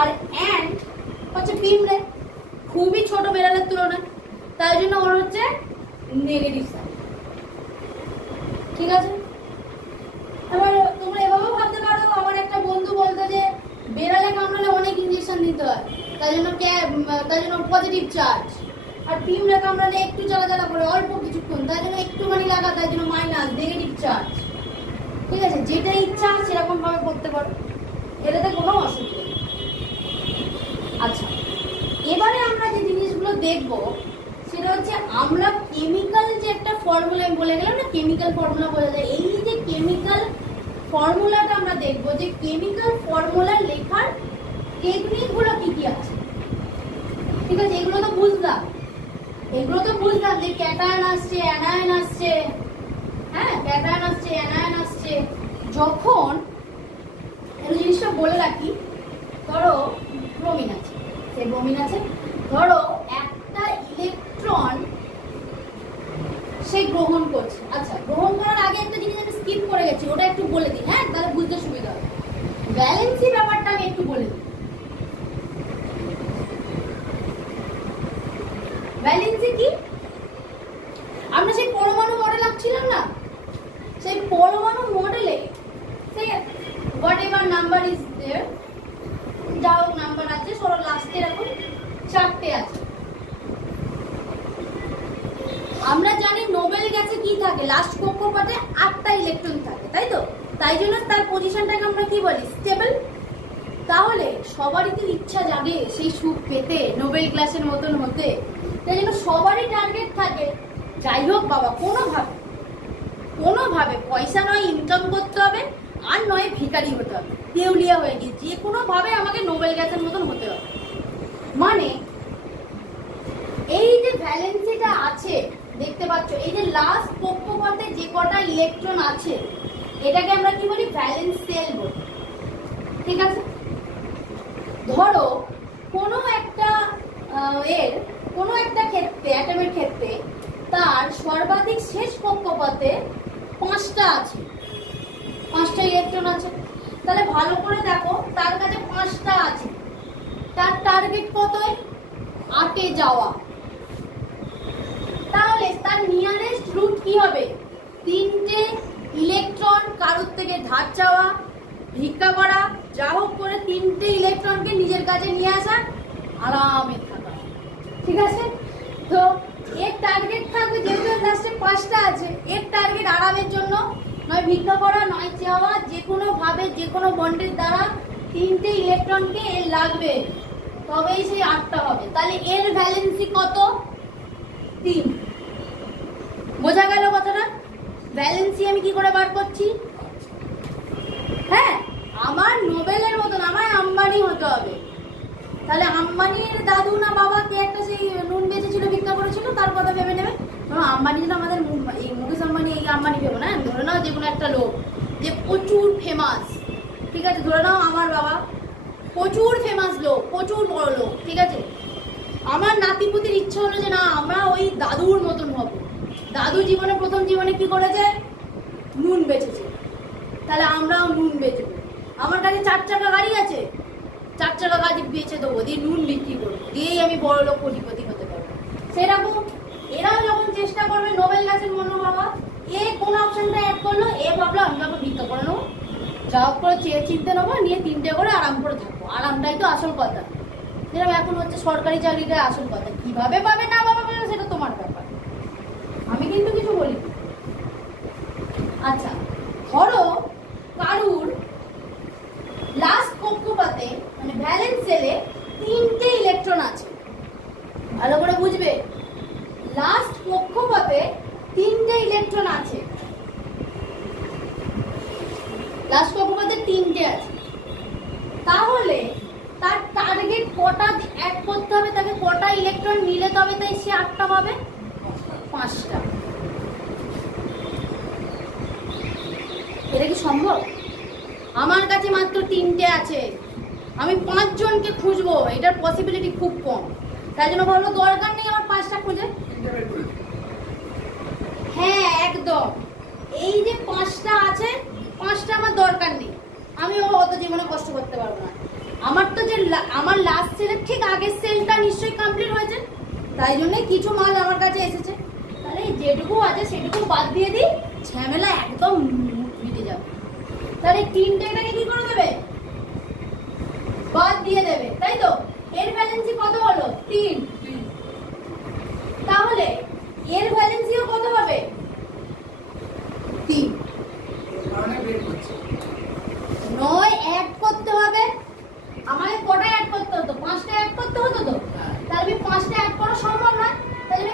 আর অ্যান্ট হচ্ছে পিঁপড়ে, খুবই ছোট বেড়ালের তুলনায়, তাই জন্য ওর হচ্ছে নেগেটিভ সাইন, ঠিক আছে। এবার তোমরা এভাবেও ভাবতে পারো, আমার একটা বন্ধু বলতো যে বেড়ালে কামড়ালে অনেক ইঞ্জেকশন দিতে হয়, তাই জন্য পজিটিভ চার্জ। আর পিঁপড়ে কামড়ালে একটু জ্বালা করে অল্প কিছুক্ষণ, তাই জন্য একটুখানি লাগা, তাই জন্য মাইনাস নেগেটিভ চার্জ, ঠিক আছে। যেটা ইচ্ছা সেরকম ভাবে করতে পারো, এটাতে কোনো অসুবিধা নেই। আচ্ছা, এবারে আমরা যে জিনিসগুলো দেখবো সেটা হচ্ছে আমরা কেমিক্যাল যে একটা ফর্মুলা আমি বলে গেলাম না, কেমিক্যাল ফর্মুলা বোঝা যায়। এই যে কেমিক্যাল ফর্মুলাটা আমরা দেখবো যে কেমিক্যাল ফর্মুলা লেখার টেকনিক গুলো কি কি আছে, ঠিক আছে? এগুলো তো বুঝলাম যে ক্যাটায়ন আসছে, অ্যানায়ন আসছে, হ্যাঁ ক্যাটায়ন আসছে, অ্যানায়ন আসছে। যখন এই জিনিসটা বলে রাখি, ধরো ব্রোমিন আছে, সেই ব্রোমিন আছে, ধরো একটা ইলেকট্রন সে গ্রহণ করছে। আচ্ছা, গ্রহণ করার আগে একটা জিনিস আমি স্কিপ করে গেছি, ওটা একটু বলে দিই, হ্যাঁ তাহলে বুঝতে সুবিধা হবে। ভ্যালেন্সি ব্যাপারটা আমি একটু বলে দিই। ভ্যালেন্সি কি? আমরা সেই পরমাণু মডেল আঁকছিলাম না, সেই পরমাণু মডেলে সেই হোয়াটএভার নাম্বার ইজ देयर, যা হোক নাম্বার আছে, সরো লাস্টে এখন 4টে আছে। আমরা জানি নোবেল গ্যাসে কি থাকে, লাস্ট কক্ষপথে 8টা ইলেকট্রন থাকে, তাই তো? তাই জন্য তার পজিশনটাকে আমরা কি বলি, স্টেবল। তাহলে সবারই তো ইচ্ছা জাগে সেই সুখ পেতে, নোবেল গ্যাসের মতন হতে। তাই জন্য সবারই টার্গেট থাকে, যাই হোক বাবা কোনোভাবে পয়সা নয় ইনকাম করতে হবে, আর নয় ভিখারি হতে হবে, দেউলিয়া হয়ে গিয়ে যে কোনো ভাবে আমাকে নোবেল গ্যাসের মতন হতে হবে। মানে এই যে ভ্যালেন্সিটা আছে দেখতে পাচ্ছ, এই যে লাস্ট কক্ষপথে যে কটা ইলেকট্রন আছে এটাকে আমরা কি বলি, ভ্যালেন্স সেল বলি, ঠিক আছে? ধরো কোনো একটা ক্ষেত্রে, অ্যাটমের ক্ষেত্রে তার সর্বাধিক শেষ কক্ষপথে 5টা আছে, 5টা ইলেকট্রন আছে। তাহলে ভালো করে দেখো, তার কাছে 5টা আছে, তার টার্গেট কত, 8-এ যাওয়া। তাহলে তার নিয়ারেস্ট রুট কি হবে, 3টে ইলেকট্রন কারোর থেকে ধার চাওয়া, ভিক্ষা করা, যা হোক করে 3টে ইলেকট্রনকে নিজের কাছে নিয়ে আসা, আরামে থাকা, ঠিক আছে? তো এর টার্গেট থাকবে, যেহেতু লাস্টে 5টা আছে, এর টার্গেট আরামের জন্য নয় ভিক্ষা করা, নয় চাওয়া, যে কোনো ভাবে যে কোনো বন্ডের দ্বারা 3টে ইলেকট্রনকে এর লাগবে, তবেই সেই 8টা হবে। তাহলে এর ভ্যালেন্সি কত, 3। বোঝা গেল কথাটা? ভ্যালেন্সি আমি কি করে বার করছি, হ্যাঁ আমার নোবেলের মতন আমার আম্বানি হতে হবে। তাহলে আম্বানির দাদু না বাবা কে একটা সেই নুন বেঁচেছিল, ভিক্ষা করেছিল, তার কথা ভেবে নেবে। আম্বানি যেন আমাদের এই মুকেশ আম্বানি, এই আম্বানি ভেবো না, ধরে নাও যে কোনো একটা লোক যে প্রচুর ফেমাস, ঠিক আছে? ধরে নাও আমার বাবা প্রচুর ফেমাস লোক, প্রচুর বড় লোক, ঠিক আছে? আমার নাতিপুতির ইচ্ছা হলো যে না আমরা ওই দাদুর মতন হব। দাদু প্রথম জীবনে কি করেছে, নুন বেচেছে, তাহলে আমরাও নুন বেচবো। আমার কাছে 4 চাকা গাড়ি আছে, 4 চাকা গাড়ি বেচে দেবো, দিয়ে নুন বিক্রি করবো, দিয়েই আমি বড় লোক কোটিপতি হতে পারবো। সেরকম এরাও যখন চেষ্টা করবে নোবেল গ্যাসের মনে বাবা, এ কোন অপশনটা অ্যাড করলো, এ ভাবলো আমি বাবা ভিক্ষা করে নেবো, যা হোক করে চিনতে নেবো, নিয়ে 3টে করে আরাম করে থাকবো। আরামটাই তো আসল কথা, যেরকম এখন হচ্ছে সরকারি চাকরিটাই আসল কথা। কিভাবে পাবে না পাবে সেটা তোমার ব্যাপার, আমি কিন্তু কিছু বলি। আচ্ছা, ধরো কারুর লাস্ট কক্ষপথে মানে ভ্যালেন্স সেলে 3টে ইলেকট্রন আছে, ভালো করে বুঝবে, লাস্ট কক্ষপথে 3টে ইলেকট্রন আছে, লাস্ট কক্ষপথে 3টে আছে। তাহলে তার টার্গেট কটা অ্যাড করতে হবে, তাকে কটা ইলেকট্রন নিলে তবে তাই সে 8টা পাবে, 5টা। এটা কি সম্ভব? আমার কাছে মাত্র 3টে আছে, আমি 5 জনকে খুঁজবো, এটার পসিবিলিটি খুব কম। তাই জন্য ভাবলো দরকার নেই আমার 5টা খুঁজে। হ্যাঁ একদম, এই যে 5টা আছে, 5টা আমার দরকার নেই, আমি অত জীবনে কষ্ট করতে পারবো না। আমার তো যে আমার লাস্ট সেলের ঠিক আগের সেলটা নিশ্চয়ই কমপ্লিট হয়েছে, তাই জন্য কিছু মাল আমার কাছে এসেছে। তাহলে যেটুকু আছে সেটুকু বাদ দিয়ে দিই, ঝামেলা একদম মিটে যাবে। তাহলে 3টেটাকে কি করে দেবে, বাদ দিয়ে দেবে, তাই তো? এর ভ্যালেন্সি কত হলো, 3। তাহলে এর ভ্যালেন্সিও কত হবে, 3। নয় অ্যাড করতে হবে, আমাকে কটা অ্যাড করতে হতো, 5টা অ্যাড করতে হতো তো। তাহলে 5টা অ্যাড করা সম্ভব নয়, তাহলে আমি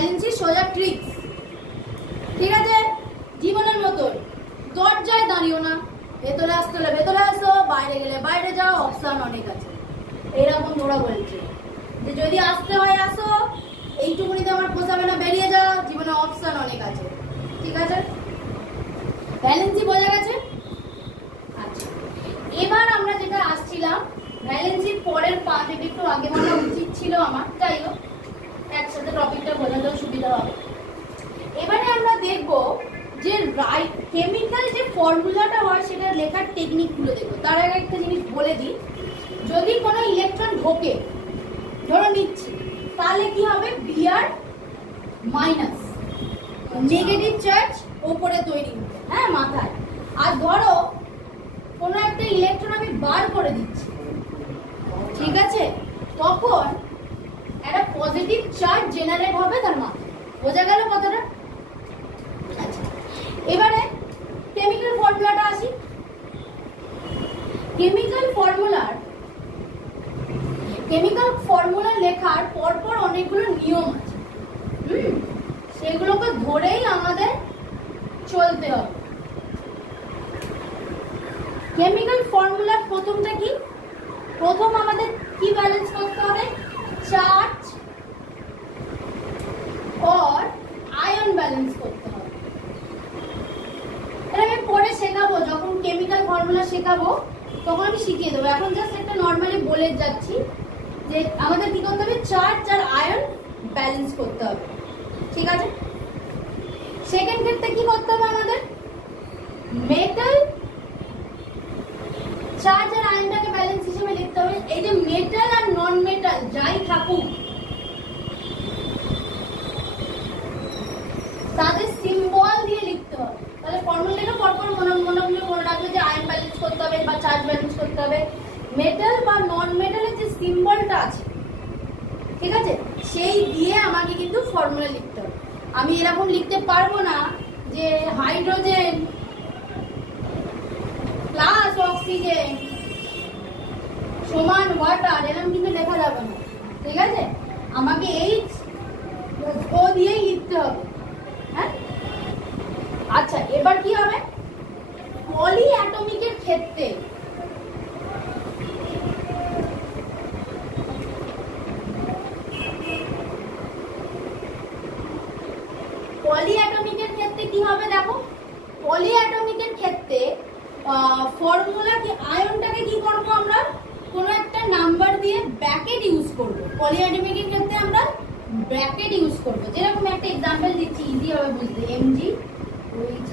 ভ্যালেন্সি সোজা ট্রিক্স, ঠিক আছে? জীবনের মতন দরজায় দাঁড়িও না, ভেতরে আসতে হলে ভেতরে আসো, বাইরে গেলে বাইরে যাও, অপশন অনেক আছে। এরকম ওরা বলছে যে যদি আসতে হয় আসো, এইটুকুনিতে আমার পোষাবে না, বেরিয়ে যাও, জীবনে অপশন অনেক আছে, ঠিক আছে? ভ্যালেন্সি বোঝা গেছে? আচ্ছা, এবার আমরা যেটা আসছিলাম, ভ্যালেন্সির পরের পার্ট একটু আগে বলা উচিত ছিল আমার, যাই হোক একসাথে টপিকটা বোঝাতেও সুবিধা হবে। এবারে আমরা দেখব যে কেমিক্যাল যে ফর্মুলাটা হয় সেটা লেখার টেকনিকগুলো দেখবো। তার আগে একটা জিনিস বলে দিই, যদি কোনো ইলেকট্রন ঢোকে, ধরো নিচ্ছি, তাহলে কি হবে? বিআর মাইনাস, নেগেটিভ চার্জ ওপরে তৈরি হবে, হ্যাঁ, মাথায়। আর ধরো কোনো একটা ইলেকট্রন আমি বার করে দিচ্ছি, ঠিক আছে, তখন একটা পজিটিভ চার্জ জেনারেট হবে তার মাথায়। বোঝা গেল কথাটা? আচ্ছা, এবারে কেমিক্যাল ফর্মুলাটা আসি। কেমিক্যাল ফর্মুলা লেখার পরপর অনেকগুলো নিয়ম আছে, সেগুলোকে ধরেই আমাদের চলতে হবে। কেমিক্যাল ফর্মুলার প্রথমটা কি? প্রথম আমাদের কি ব্যালেন্স করতে হবে? চার্জ और আয়ন ব্যালেন্স করতে হবে। এটা আমি পরে শেখাবো, যখন কেমিক্যাল ফর্মুলা শেখাবো তখন আমি শিখিয়ে দেবো। এখন জাস্ট একটা নর্মালি বলে যাচ্ছি যে আমাদের কি করতে হবে? চার্জ আর আয়ন ব্যালেন্স করতে হবে, ঠিক আছে? সেকেন্ড ক্ষেত্রে কি করতে হবে আমাদের? মেটাল চার্জ আর আয়নটাকে ব্যালেন্স হিসেবে লিখতে হবে। এই যে মেটাল আর নন মেটাল যাই থাকুক, তাদের সিম্বল দিয়ে লিখতে হবে। তাহলে ফর্মুলা লেখা পরপর মনে রাখবে যে আয়ন ব্যালেন্স করতে হবে বা চার্জ ব্যালেন্স করতে হবে। মেটাল বা নন মেটালের যে সিম্বলটা আছে, ঠিক আছে, সেই দিয়ে আমাকে কিন্তু ফর্মুলা লিখতে হবে। আমি এরকম লিখতে পারবো না যে হাইড্রোজেন প্লাস অক্সিজেন সমান ওয়াটার, এরকম কিন্তু লেখা যাবে না, ঠিক আছে? আমাকে এইচ ও দিয়েই লিখতে হবে, হ্যাঁ? আচ্ছা, এবার কি হবে? পলি অ্যাটমিকের ক্ষেত্রে কি হবে? দেখো, পলি অ্যাটমিকের ক্ষেত্রে ফর্মুলা কি, আয়নটাকে কি করব আমরা? কোনো একটা নাম্বার দিয়ে ব্র্যাকেট ইউজ করব। পলি অ্যাটমিকের ক্ষেত্রে আমরা ব্র্যাকেট ইউজ করব। যেরকম একটা এক্সাম্পল দিচ্ছি, ইজি হবে বুঝতে। এমজি ওইচ,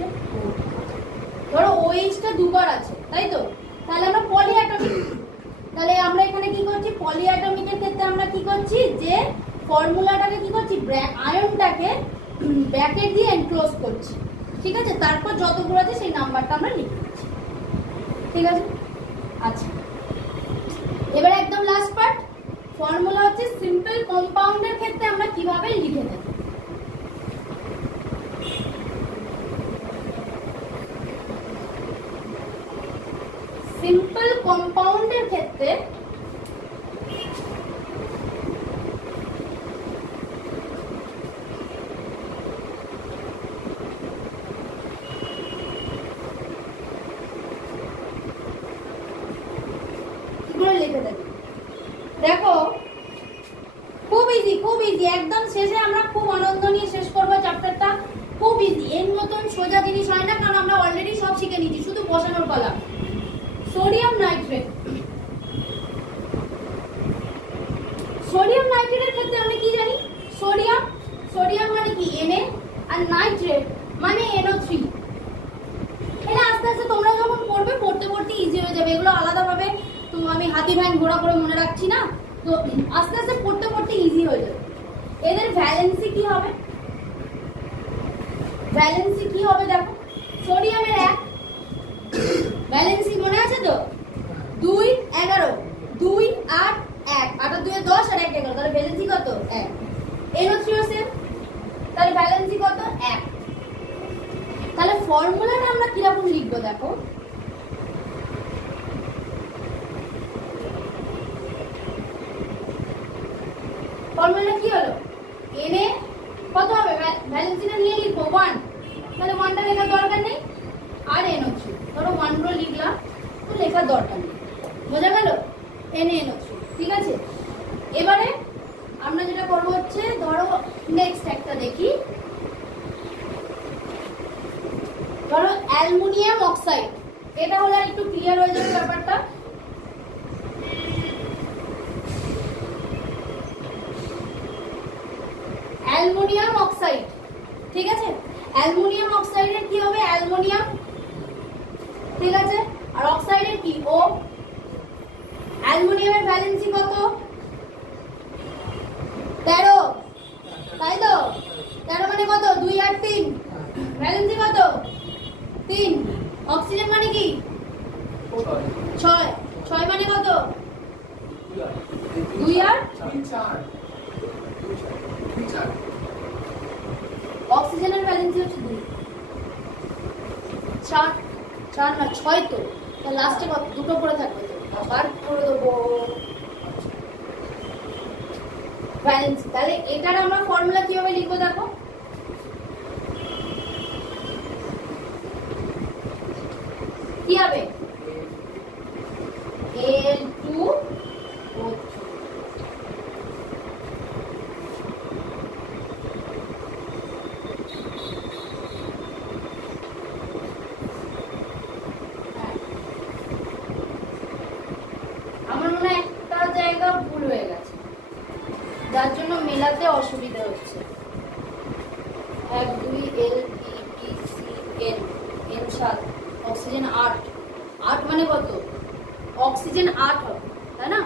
ধরো ওইচটা দুবার আছে, তাই তো? তাহলে আমরা পলি অ্যাটমিক, তাহলে আমরা এখানে কি করছি? পলি অ্যাটমিকের ক্ষেত্রে আমরা কি করছি? যে ফর্মুলাটাকে কি করছি? আয়নটাকে ব্র্যাকেট দিয়ে এনক্লোজ করছি, ঠিক আছে? তারপর যতগুলো আছে সেই নাম্বারটা আমরা লিখে দিচ্ছি, ঠিক আছে? আচ্ছা, এবার একদম লাস্ট পার্ট, ফর্মুলা হচ্ছে সিম্পল কম্পাউন্ডের ক্ষেত্রে আমরা কিভাবে লিখে দেব। সিম্পল কম্পাউন্ডের ক্ষেত্রে লিখে দেব। দেখো, খুব ইজি, খুব ইজি, একদম শেষে আমরা খুব আনন্দ নিয়ে শেষ করবো চ্যাপ্টারটা। খুব ইজি, এর মতন সোজা জিনিস হয় না, কারণ আমরা অলরেডি সব শিখে নিয়েছি, শুধু বসানোর কলা। সোডিয়াম নাইট্রেট, সোডিয়াম নাইট্রেটের ক্ষেত্রে আমরা কি জানি? সোডিয়াম মানে কি? Na, আর নাইট্রেট মানে NO3। এটা আস্তে আস্তে তোমরা যখন পড়বে, পড়তে পড়তে ইজি হয়ে যাবে। এগুলো আলাদাভাবে তো আমি হাতি ভ্যান ঘোড়া করে মনে রাখছি না, তো আস্তে আস্তে পড়তে পড়তে ইজি হয়ে যাবে। এদের ভ্যালেন্সি কি হবে? ভ্যালেন্সি কি হবে? দেখো, সোডিয়ামের 1 ভ্যালেন্সি মনে আছে তো? 2 11, 2 8 1, 8 আর 2 10 আর 1 11, তাহলে ভ্যালেন্সি কত? 1। NO3 ও সেম, তাহলে ভ্যালেন্সি কত? 1। তাহলে ফর্মুলাটা আমরা কিরকম লিখবো? দেখো, ফর্মুলা কি হলো? Na কত? ভ্যালেন্সিটা নিয়ে লিখবো 1, তাহলে 1টা লেখার দরকার নেই। আর NO3 ধরো 1 রো লিখলাম, তো লেখার দরকার নেই, বোঝা গেল? NaNO3, ঠিক আছে। এবারে আমরা যেটা করবো হচ্ছে ধরো নেক্সট একটা দেখি, ধরো অ্যালুমিনিয়াম অক্সাইড। এটা হলে একটু ক্লিয়ার হয়ে যাবে ব্যাপারটা। অ্যালুমিনিয়াম অক্সাইড, ঠিক আছে। অ্যালুমিনিয়াম অক্সাইডের কি হবে? অ্যালুমিনিয়াম, ঠিক আছে। আর অক্সাইডের কি? O। অ্যালুমিনিয়ামের ভ্যালেন্সি কত? 13, তাই তো? 13 মানে কত? 2 আর 3, ভ্যালেন্সি কত? 3। অক্সিজেন মানে কি? 6, 6 মানে কত? 2 আর 4। অক্সিজেনের ভ্যালেন্সি হচ্ছে 2, 4, 4 না 6 তো, লাস্টে কত? দুটো পড়ে থাকবে তো, আবার করে দেবো ভ্যালেন্সি। তাহলে এটার আমরা ফর্মুলা কিভাবে লিখবো দেখো, কি হবে? Al2O2। আমার মনে হয় একটা জায়গা ভুল হয়ে গেছে, যার জন্য মেলাতে অসুবিধা হচ্ছে। 1 2 LPPCN N7, অক্সিজেন 8, 8 মানে কত? অক্সিজেন 8 হবে, তাই না?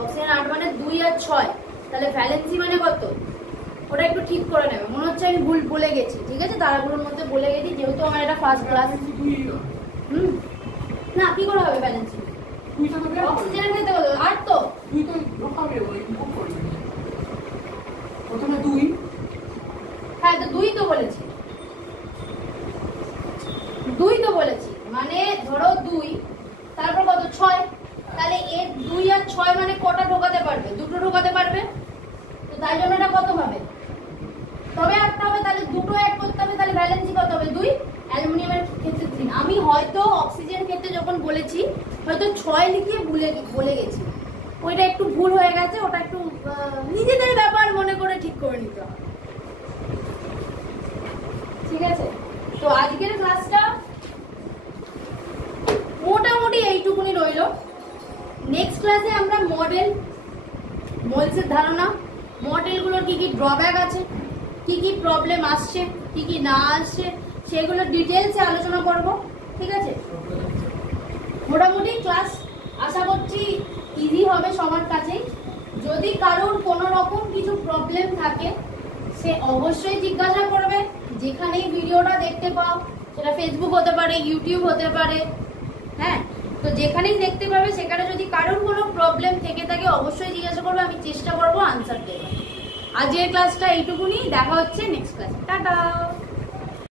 অক্সিজেন 8 মানে 2 আর 6, তাহলে ভ্যালেন্সি মানে কত? ওটা একটু ঠিক করে নেবে, মনে হচ্ছে আমি ভুল বলে গেছি, ঠিক আছে, তারাগুলোর মধ্যে বলে গেছি, যেহেতু আমার এটা ফার্স্ট ক্লাস। না, কি করে হবে ভ্যালেন্সি? অক্সিজেনের ক্ষেত্রে কত? 8 তো। প্রথমে 2, হ্যাঁ তো 2 তো বলেছি, 2 তো বলেছি, মানে ধরো 2, তারপর কত? 6, তাহলে এর 2 আর 6 মানে কটা ঢোকাতে পারবে? দুটো ঢোকাতে পারবে, তো তাই জন্য এটা কত হবে? তবে একটা হবে, তাহলে দুটো অ্যাড করতে হবে, তাহলে ভ্যালেন্সি কত হবে? 2। অ্যালুমিনিয়ামের ক্ষেত্রে 3। আমি হয়তো অক্সিজেনের ক্ষেত্রে যখন বলেছি হয়তো 6 লিখিয়ে বলে গেছি, ওইটা একটু ভুল হয়ে গেছে, ওটা একটু নিজেদের ব্যাপার মনে করে ঠিক করে নিতে হবে, ঠিক আছে। তো আজকের ক্লাসটা মোটামুটি এইটুকুনি রইল। নেক্সট ক্লাসে আমরা মডেল, মোলসের ধারণা, মডেলগুলোর কি কি ড্রব্যাক আছে, কি কি প্রবলেম আসছে, কি কি না আসছে, সেগুলো ডিটেলসে আলোচনা করব, ঠিক আছে। মোটামুটি ক্লাস আশা করছি ইজি হবে সবার কাছেই। যদি কারোর কোনো রকম কিছু প্রবলেম থাকে সে অবশ্যই জিজ্ঞাসা করবে, যেখানেই ভিডিওটা দেখতে পাও, সেটা ফেসবুক হতে পারে, ইউটিউব হতে পারে, হ্যাঁ, তো যেখানেই দেখতে পাবে সেখানে যদি কারোর কোনো প্রবলেম থেকে থাকে অবশ্যই জিজ্ঞাসা করবে, আমি চেষ্টা করবো আনসার দেওয়ার। আজকের ক্লাসটা এইটুকুনি, দেখা হচ্ছে নেক্সট ক্লাসে, টাটা।